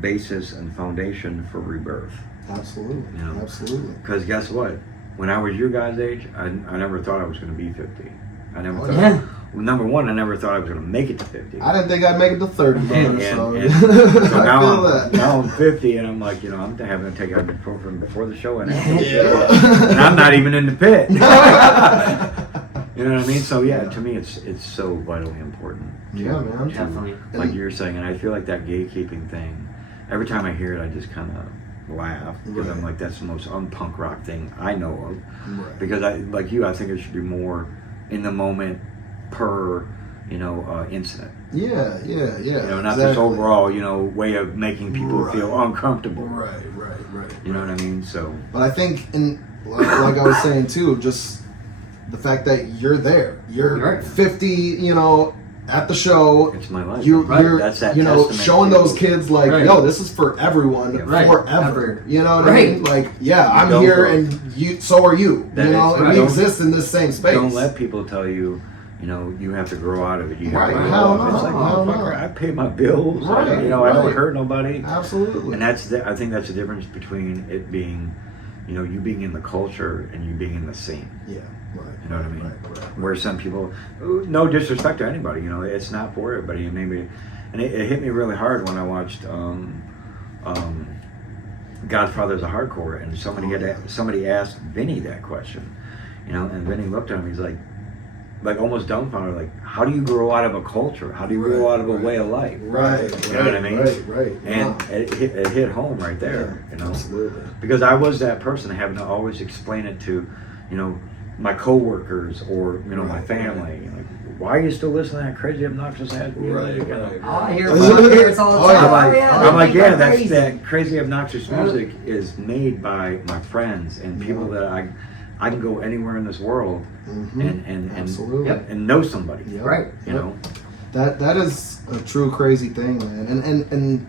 basis and foundation for rebirth. Absolutely. You know? Absolutely. Because guess what? When I was your guys' age, I never thought I was going to be 50. I never thought. yeah. Well, number one, I never thought I was going to make it to 50. I didn't think I'd make it to 30, brother, so And so I feel now, that. now I'm 50, and I'm like, you know, I'm having to take ibuprofen before the show, and after the Yeah. show, and I'm not even in the pit. You know what I mean? So yeah, to me, it's so vitally important. Yeah, man. Definitely. Like you're saying, and I feel like that gatekeeping thing. Every time I hear it, I just kind of laugh, because I'm Right. like, that's the most un-punk rock thing I know of. Right. Because I think it should be more in the moment per, you know, incident. Yeah. You know, not this overall, you know, way of making people Right. feel uncomfortable. Right. You know what I mean? So But I think, like I was saying too, just the fact that you're there, you're Right. 50, you know, at the show. It's my life. You're That's that you know, testament showing to- those kids like, Right. yo, this is for everyone, Yeah. Right. forever. Ever. You know what I Right. mean? Like, yeah, I'm Don't here go- and you, so are you. That You know, is- and we don't- exist in this same space. Don't let people tell you, you know, you have to grow out of it. You have Right. to grow Hell up. no. It's like, Hell no. motherfucker, I pay my bills. Right. You know, I don't Right. hurt nobody. Absolutely. And I think that's the difference between it being, you know, you being in the culture and you being in the scene. yeah. Right. You know what I mean? Right. Where some people, no disrespect to anybody, you know, it's not for everybody. And maybe, and it hit me really hard when I watched Godfather's a Hardcore, and somebody asked Vinny that question, you know, and Vinny looked at him. He's like almost dumbfounded, like, how do you grow out of a culture? How do you grow out of a way of life? Right. You know what I mean? Right. And Yeah. it hit home right there, you know, Absolutely. because I was that person having to always explain it to, you know, my coworkers or, you know, my family. Like, why are you still listening to that crazy, obnoxious ass music? You know? Oh, I hear it from my parents all the Oh, yeah. time. I'm like, they're yeah, crazy. that crazy, obnoxious music is made by my friends and people that I can go anywhere in this world and Absolutely. and know somebody. Yep. Right. You know? That is a true crazy thing, man. And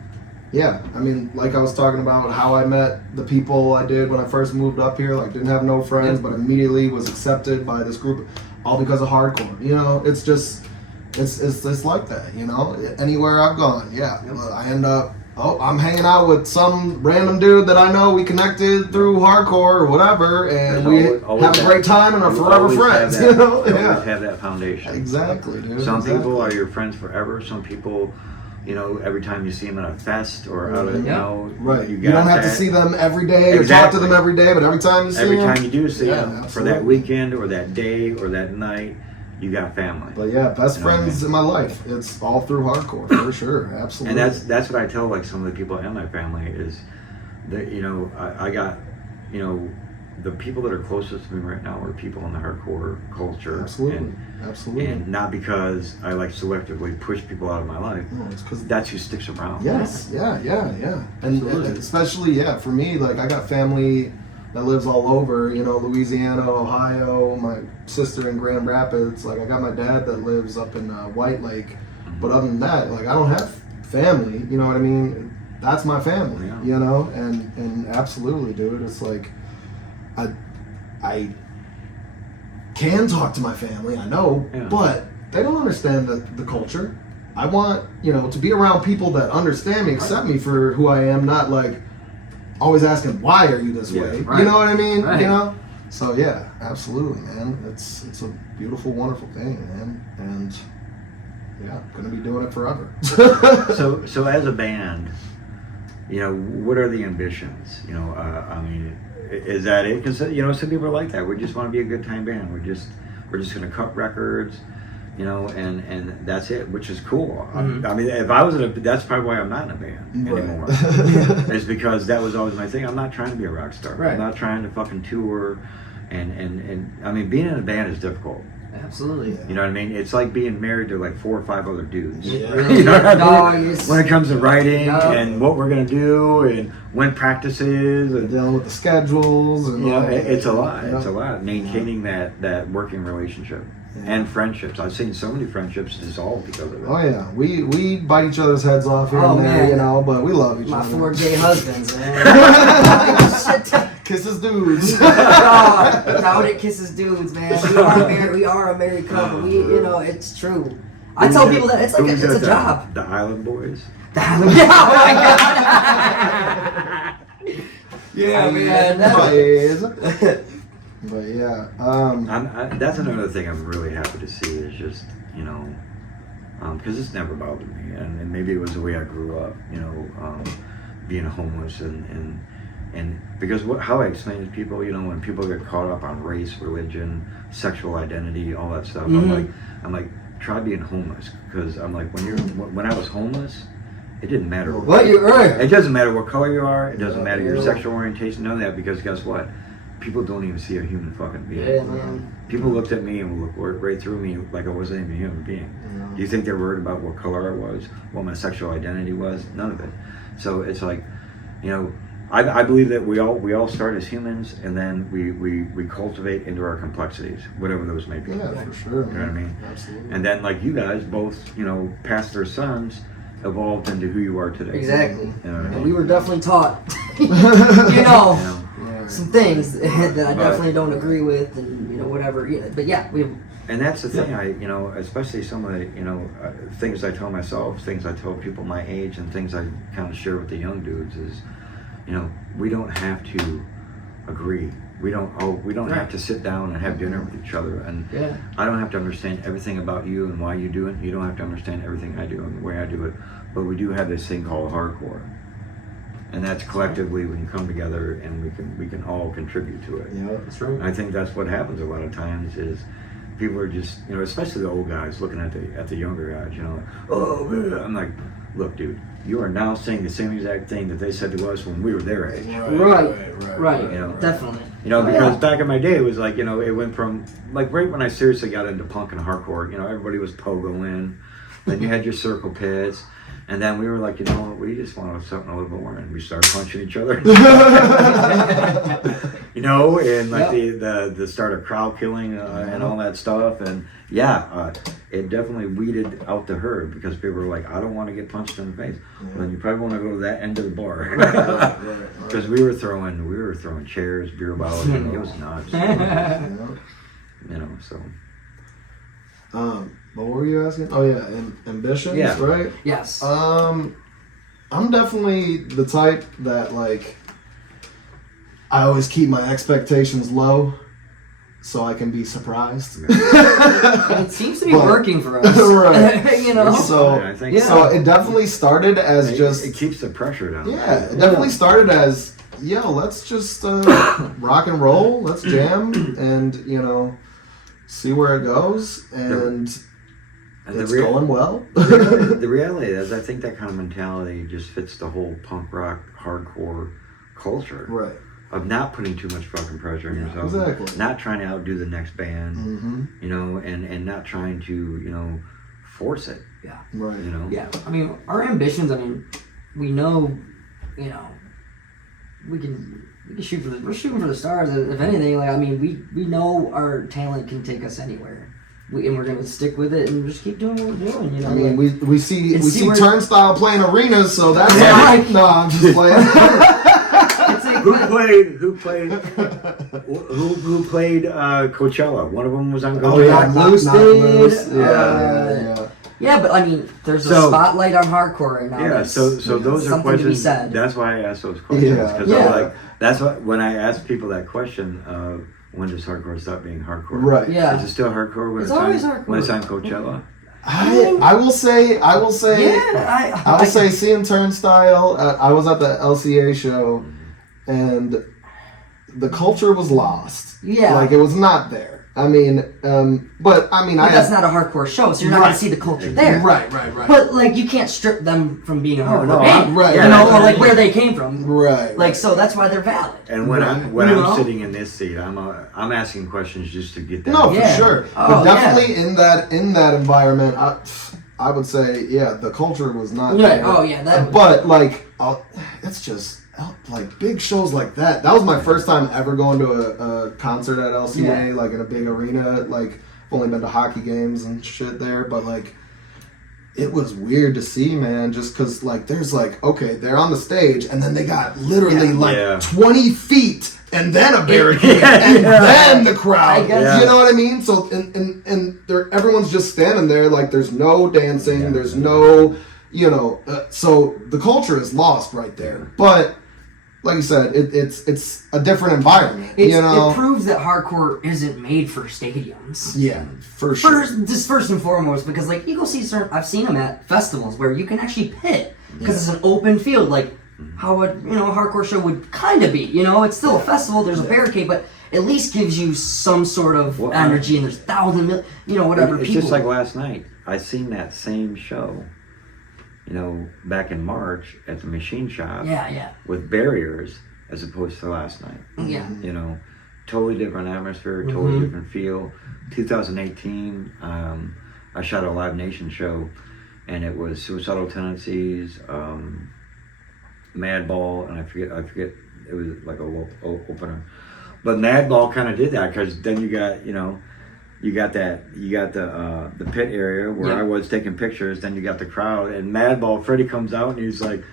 yeah, I mean, like I was talking about how I met the people I did when I first moved up here. Like, didn't have no friends, but immediately was accepted by this group, all because of hardcore. You know, it's just it's like that. You know, anywhere I've gone, yeah, I end up. Oh, I'm hanging out with some random dude that I know. We connected through hardcore or whatever, and There's always have a great time and are you forever always have friends. that- You know, you yeah. always have that foundation. Exactly, dude. Some exactly. people are your friends forever. Some people, you know, every time you see them at a fest or out of, you Yeah. know, Right. you You don't have to that. see them every day or talk Exactly. to them every day, but every time you see Every them. time you do see Yeah, them for absolutely. that weekend or that day or that night, you got family. But yeah, best You know what I friends in my life. It's all through hardcore for sure. Absolutely. And that's what I tell like some of the people in my family is that, you know, I got, you know, the people that are closest to me right now are people in the hardcore culture. Absolutely. Absolutely. And not because I like selectively push people out of my life. No, it's 'cause- That's who sticks around. Yes, yeah. And Absolutely. especially, yeah, for me, like I got family that lives all over, you know, Louisiana, Ohio, my sister in Grand Rapids. Like I got my dad that lives up in White Lake. But other than that, like I don't have family, you know what I mean? That's my family, Yeah. you know? And absolutely, dude, it's like I can talk to my family, I know, Yeah. but they don't understand the culture. I want, you know, to be around people that understand me, accept me for who I am, not like always asking why are you this Yeah, way. right. You know what I mean? Right. You know? So yeah, absolutely, man. It's a beautiful, wonderful thing, man. And yeah, gonna be doing it forever. So as a band, you know, what are the ambitions? You know, I mean, is that it? Because you know, some people are like that. We just want to be a good time band. We're just going to cut records, you know, and that's it, which is cool. I mean, if I was in a, that's probably why I'm not in a band anymore. It's because that was always my thing. I'm not trying to be a rock star. Right. I'm not trying to fucking tour, and I mean, being in a band is difficult. Absolutely. You know what I mean? It's like being married to like 4 or 5 other dudes. Yeah. Really, You know what I mean? no, it's- When it comes to writing Yeah. and what we're gonna do and when practices and Dealing with the schedules and you know, all that. it's a lot. Yeah. It's a lot maintaining that working relationship Yeah. and friendships. I've seen so many friendships dissolve because of it. Oh yeah, we bite each other's heads off here Oh, and there, man. you know, but we love each My other. 4 gay husbands, man. Shit. Kisses dudes. Without kisses dudes, man. We are married. We are a married couple. We, you know, it's true. I tell people that it's like it's a job. The Island Boys. Yeah, oh my god. Yeah, man. But yeah, That's another thing I'm really happy to see is just, you know, because it's never bothered me, and maybe it was the way I grew up, you know, being homeless and because how I explain to people, you know, when people get caught up on race, religion, sexual identity, all that stuff, I'm like, try being homeless, because I'm like, when I was homeless, it didn't matter What you earn? It doesn't matter what color you are. It doesn't matter your Yeah. sexual orientation. None of that, because guess what? People don't even see a human fucking being. Yeah, man. People looked at me and looked right through me like I wasn't even a human being. Do you think they're worried about what color I was, what my sexual identity was? None of it. So it's like, you know, I believe that we all start as humans, and then we cultivate into our complexities, whatever those may be. Yeah, for sure. You know what I mean? Absolutely. And then, like you guys, both, past their sons, evolved into who you are today. Exactly. You know what I And mean? we were definitely taught, Yeah. some things that I definitely don't agree with, and whatever. Yeah, but yeah, we. And that's the thing, especially some of the, things I tell myself, things I tell people my age, and things I kind of share with the young dudes is, we don't have to agree. We don't have to sit down and have dinner with each other. And I don't have to understand everything about you and why you do it. You don't have to understand everything I do and the way I do it. But we do have this thing called hardcore. And that's collectively we can come together and we can all contribute to it. Yeah, That's right. And I think that's what happens a lot of times is people are just, especially the old guys looking at the younger guys, oh, I'm like, look, dude, you are now saying the same exact thing that they said to us when we were their age. Right. Definitely. Because back in my day, it was like, it went from, like, right when I seriously got into punk and hardcore, everybody was pogoing, then you had your circle pits, and then we were like, we just wanted something a little bit more, and we started punching each other. And like the start of crowd killing and all that stuff, and it definitely weeded out the herd because people were like, I don't want to get punched in the face. Well, then you probably want to go to that end of the bar because we were throwing chairs, beer bottles, and it was nuts. So. What were you asking? Oh yeah, ambitions, right? Yes. I'm definitely the type that I always keep my expectations low so I can be surprised. It seems to be working for us. Right. So it definitely started as it keeps the pressure down. Yeah, it definitely started as, let's just rock and roll, let's jam, and see where it goes, and it's going well. The reality is, I think that kind of mentality just fits the whole punk rock, hardcore culture. Right. Of not putting too much fucking pressure on yourself. Exactly. Not trying to outdo the next band, and not trying to, force it. Yeah. Right. Yeah. I mean, our ambitions, we know, we can shoot for we're shooting for the stars. If anything, we know our talent can take us anywhere. And we're gonna stick with it and just keep doing what we're doing. We see Turnstile playing arenas, so that's no, I'm just playing. Who played Coachella? One of them was on Coachella. Oh yeah, Loose did. Yeah, but there's a spotlight on hardcore right now. Yeah, so those are questions. To be said. That's why I asked those questions because that's what when I ask people that question. When does hardcore stop being hardcore? Right. Yeah. Is it still hardcore when it's always hardcore when it's on Coachella? I will say. I will say. Seeing Turnstile. I was at the LCA show, and the culture was lost. Yeah. It was not there. But that's not a hardcore show, so you're not going to see the culture there. Right. But you can't strip them from being a hardcore band, right? Or where they came from, right? So that's why they're valid. And when I'm sitting in this seat, I'm asking questions just to get that. No, for sure. But definitely in that environment, I would say the culture was not there. Oh yeah, it's just. Big shows like that. That was my first time ever going to a concert at LCA, in a big arena. I've only been to hockey games and shit there, but it was weird to see, man. Just because there's they're on the stage and then they got literally 20 feet and then a barricade and then the crowd. You know what I mean? So and everyone's just standing there there's no dancing, there's no so the culture is lost right there, but. Like you said, it's a different environment. It proves that hardcore isn't made for stadiums. Yeah, for sure. First and foremost, because you go see I've seen them at festivals where you can actually pit because it's an open field, how a hardcore show would kind of be. It's still a festival. There's a barricade, but at least gives you some sort of energy. And there's thousands, whatever it's people. Just like last night, I seen that same show. Back in March at the machine shop. With barriers as opposed to last night. Yeah. Totally different atmosphere, totally different feel. 2018, I shot a Live Nation show, and it was Suicidal Tendencies. Madball, and I forget it was like a opener, but Madball kind of did that because then you got the pit area where I was taking pictures. Then you got the crowd, and Madball Freddie comes out and he's like,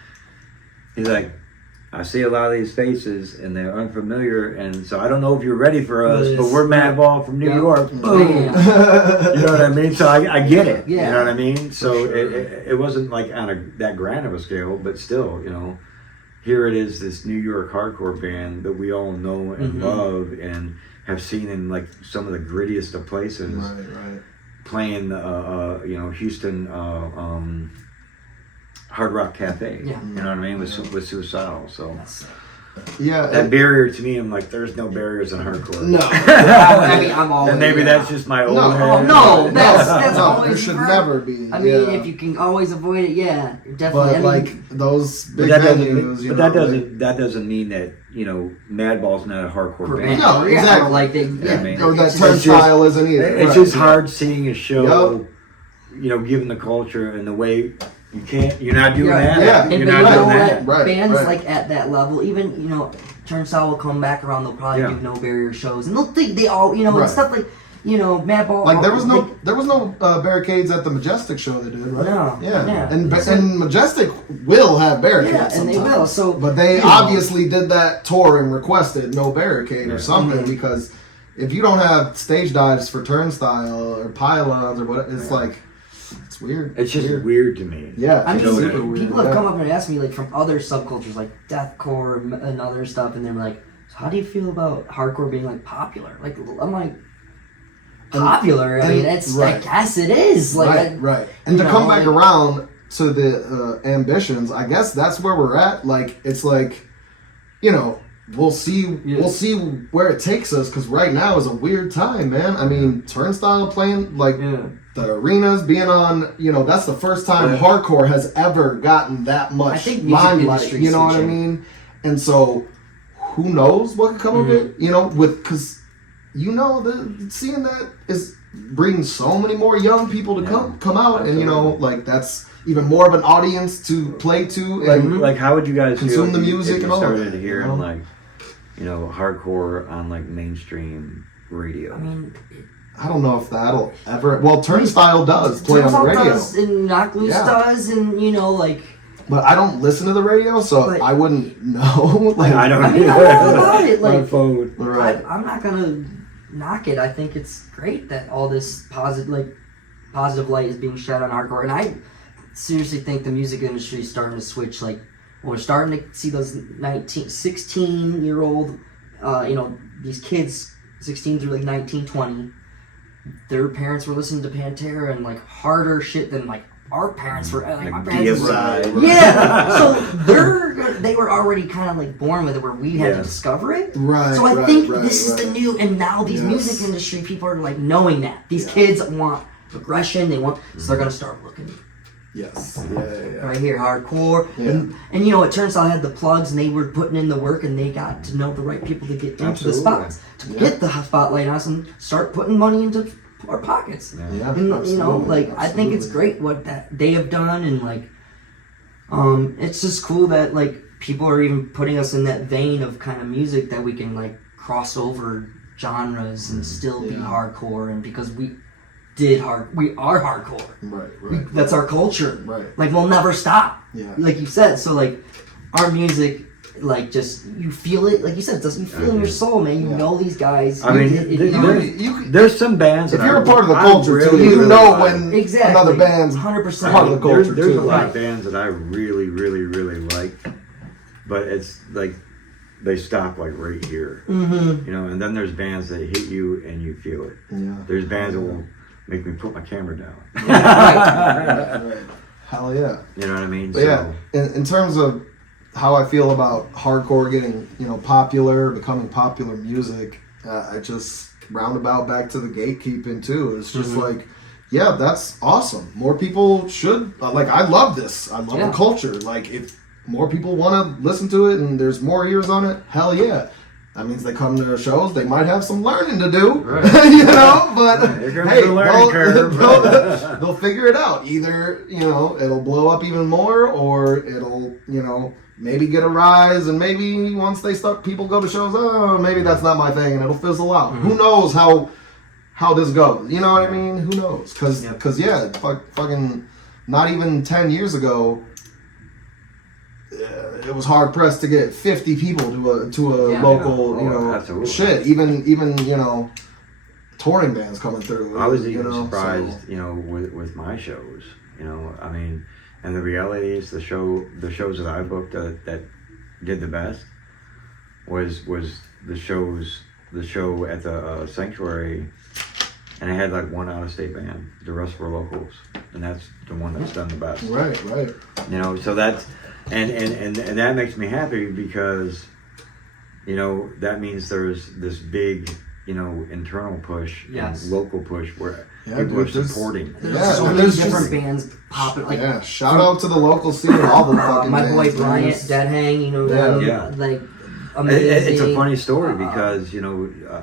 I see a lot of these faces and they're unfamiliar, and so I don't know if you're ready for us, but we're Madball from New York. Boom. You know what I mean? So I get it. Yeah. You know what I mean? So it wasn't like on that grand of a scale, but still, here it is, this New York hardcore band that we all know and love and have seen in like some of the grittiest of places. Right. Playing, Houston Hard Rock Cafe. Yeah. You know what I mean? With Suicidal. So Yeah. that barrier to me, I'm like, there's no barriers in hardcore. No. I mean, I'm always. And maybe that's just my old head. That's no, always. there should never be. I mean, if you can always avoid it, you're definitely. But those big But venues, that doesn't mean that Madball's not a hardcore band. No, exactly. Like they, or that Turnstile isn't either. It's just hard seeing a show, given the culture and the way you're not doing that. Yeah. And You're not doing that. Bands like at that level, even Turnstile will come back around. They'll probably do no barrier shows, and they'll think they all and stuff like Madball. Like there was no barricades at the Majestic show they did, right? No. Yeah. And Majestic will have barricades. Yeah, and they will. So, but they obviously did that tour and requested no barricade or something because if you don't have stage dives for Turnstile or pylons or what, it's like. It's weird. It's just weird to me. Yeah, I mean, super weird. people have come up and asked me from other subcultures like deathcore and other stuff, and they're like, "So how do you feel about hardcore being popular?" I'm like, popular. I mean, it's. I guess it is. Right. And to come back around to the ambitions, I guess that's where we're at. It's we'll see where it takes us because right now is a weird time, man. I mean, Turnstile playing the arenas being on, that's the first time hardcore has ever gotten that much limelight. You know what I mean? And so, who knows what could come of it? Because seeing that is bringing so many more young people to come out, and that's even more of an audience to play to. And how would you guys consume feel the music if and you all started that, hearing hardcore on mainstream radio? I mean. I don't know if that'll ever. Well, Turnstile does play on the radio. Does, and Knock Loose does, and But I don't listen to the radio, so I wouldn't know. I don't. I know all about it. My phone. Right. I'm not gonna knock it. I think it's great that all this positive light is being shed on hardcore, and I seriously think the music industry is starting to switch. We're starting to see those 16-year-old, these kids, 16 through 19, 20. Their parents were listening to Pantera and harder shit than our parents were. My parents were. Yeah, so they were already kind of born with it, where we had to discover it. Right. So I think this is the new, and now these music industry people are knowing that these kids want progression. They want, so they're gonna start looking. Yes. Yeah. Right here, hardcore. Yeah. And it turns out I had the plugs, and they were putting in the work, and they got to know the right people to get into the spots, to get the spotlight on us, and start putting money into our pockets. Yeah. And, I think it's great what that they have done, and it's just cool that people are even putting us in that vein of kind of music that we can cross over genres and still be hardcore, and because we are hardcore. Right. That's our culture. Right. We'll never stop. Yeah. Like you said. So our music, just you feel it. Like you said, you feel in your soul, man. You know these guys. I mean, there's some bands. If you're a part of the culture too, you know when another band's 100% part of the culture too. There's a lot of bands that I really, really, really like, but it's they stop right here. Mm-hmm. And then there's bands that hit you and you feel it. Yeah. There's bands that will make me put my camera down. Right. Hell yeah. You know what I mean? But in terms of how I feel about hardcore getting, popular, becoming popular music, I just roundabout back to the gatekeeping too. It's just that's awesome. More people should, I love this. I love the culture. If more people want to listen to it and there's more ears on it, hell yeah. That means they come to the shows. They might have some learning to do, right. But hey, the learning curve. they'll figure it out. Either it'll blow up even more, or it'll maybe get a rise, and maybe once they start, people go to shows. Oh, maybe that's not my thing, and it'll fizzle out. Who knows how this goes? You know what I mean? Who knows? Because fucking not even 10 years ago, it was hard pressed to get 50 people to a local, absolutely. shit. Even touring bands coming through. I was even surprised, with my shows. I mean, and the reality is the shows that I booked that did the best was the show at the Sanctuary, and I had like one out of state band. The rest were locals, and that's the one that's done the best. Right. So that's and that makes me happy because that means there's this big internal push and local push where people are supporting. There's so many different bands popping. Like, shout out to the local scene, all the fucking my bands, boy Bryant, Dead Hang, like amazing. It's a funny story because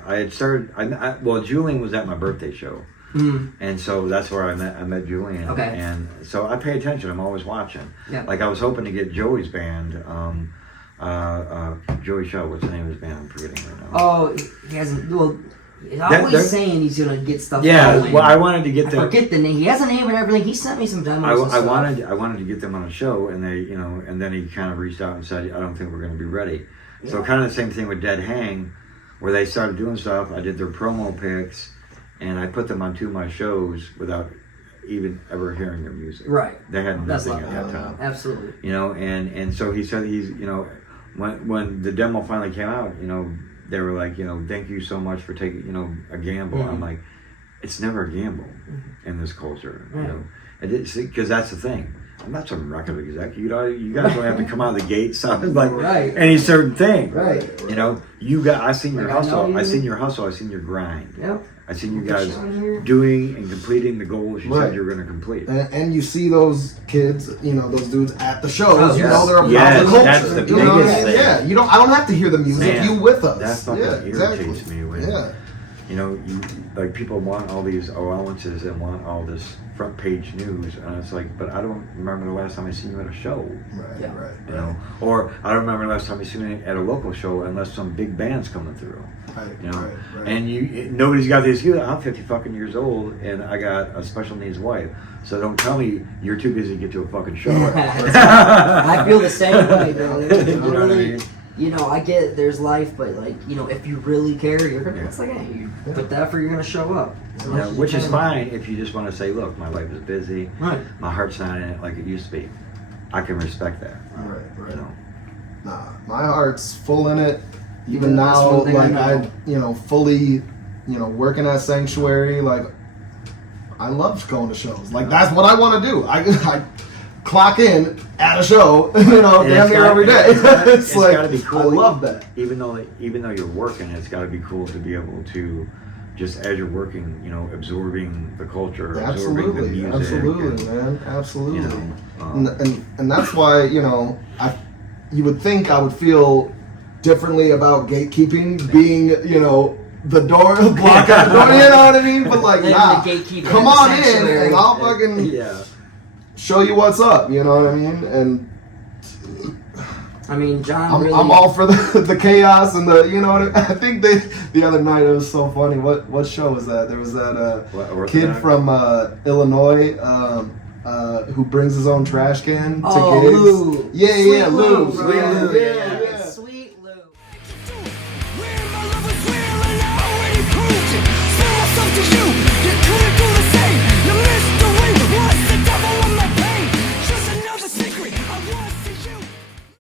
I had started. Well, Julian was at my birthday show, and so that's where I met Julian. Okay. And so I pay attention. I'm always watching. Yeah. Like I was hoping to get Joey's band. Joey Shaw, what's the name of his band? I'm forgetting right now. Oh, he hasn't. Well, he's always saying he's gonna get stuff. Yeah, well, I wanted to get them. I forget the name. He has a name and everything. He sent me some demos. I wanted to get them on a show, and they, and then he kind of reached out and said, "I don't think we're going to be ready." Yeah. So kind of the same thing with Dead Hang, where they started doing stuff. I did their promo pics, and I put them on 2 of my shows without even ever hearing their music. Right. They had nothing at that time. Absolutely. And so he said he's, when the demo finally came out, they were like, thank you so much for taking, a gamble. Mm-hmm. I'm like, it's never a gamble in this culture, because that's the thing. I'm not some record exec. You guys don't have to come out of the gate sounding like any certain thing. Right. I seen your hustle. I seen your hustle. I seen your grind. Yep. I seen you guys doing and completing the goals you said you were going to complete. And you see those kids, those dudes at the shows. Oh, they're a part of the culture. That's the biggest thing. Yeah, I don't have to hear the music. Man, you with us. That fucking irritates me when like people want all these allowances and want all this front page news, and it's like, but I don't remember the last time I seen you at a show. Right. Or I don't remember the last time I seen you at a local show unless some big band's coming through. Right. And nobody's got this. I'm 50 fucking years old, and I got a special needs wife. So don't tell me you're too busy to get to a fucking show. I feel the same way, bro. You know what I mean? I get there's life, but if you really care, it's like, hey, you put the effort, you're gonna show up. Which is fine if you just want to say, look, my life is busy. Right. My heart's not in it like it used to be. I can respect that. Right. Nah, my heart's full in it. Even now, like I fully, working at Sanctuary, like I love going to shows. Like that's what I want to do. I clock in at a show, damn near every day. It's like, gotta be cool. I love that. Even though you're working, it's got to be cool to be able to, just as you're working, absorbing the culture, absorbing the music. Absolutely, man. Absolutely. And that's why, you would think I would feel differently about gatekeeping, being, the door, block out the door, you know what I mean? But like, nah, come on in and I'll fucking show you what's up, you know what I mean? And John, I'm all for the chaos and the, I think the other night it was so funny. What show was that? There was that kid from Illinois who brings his own trash can to gigs. Lou. Yeah, Lou. Lou.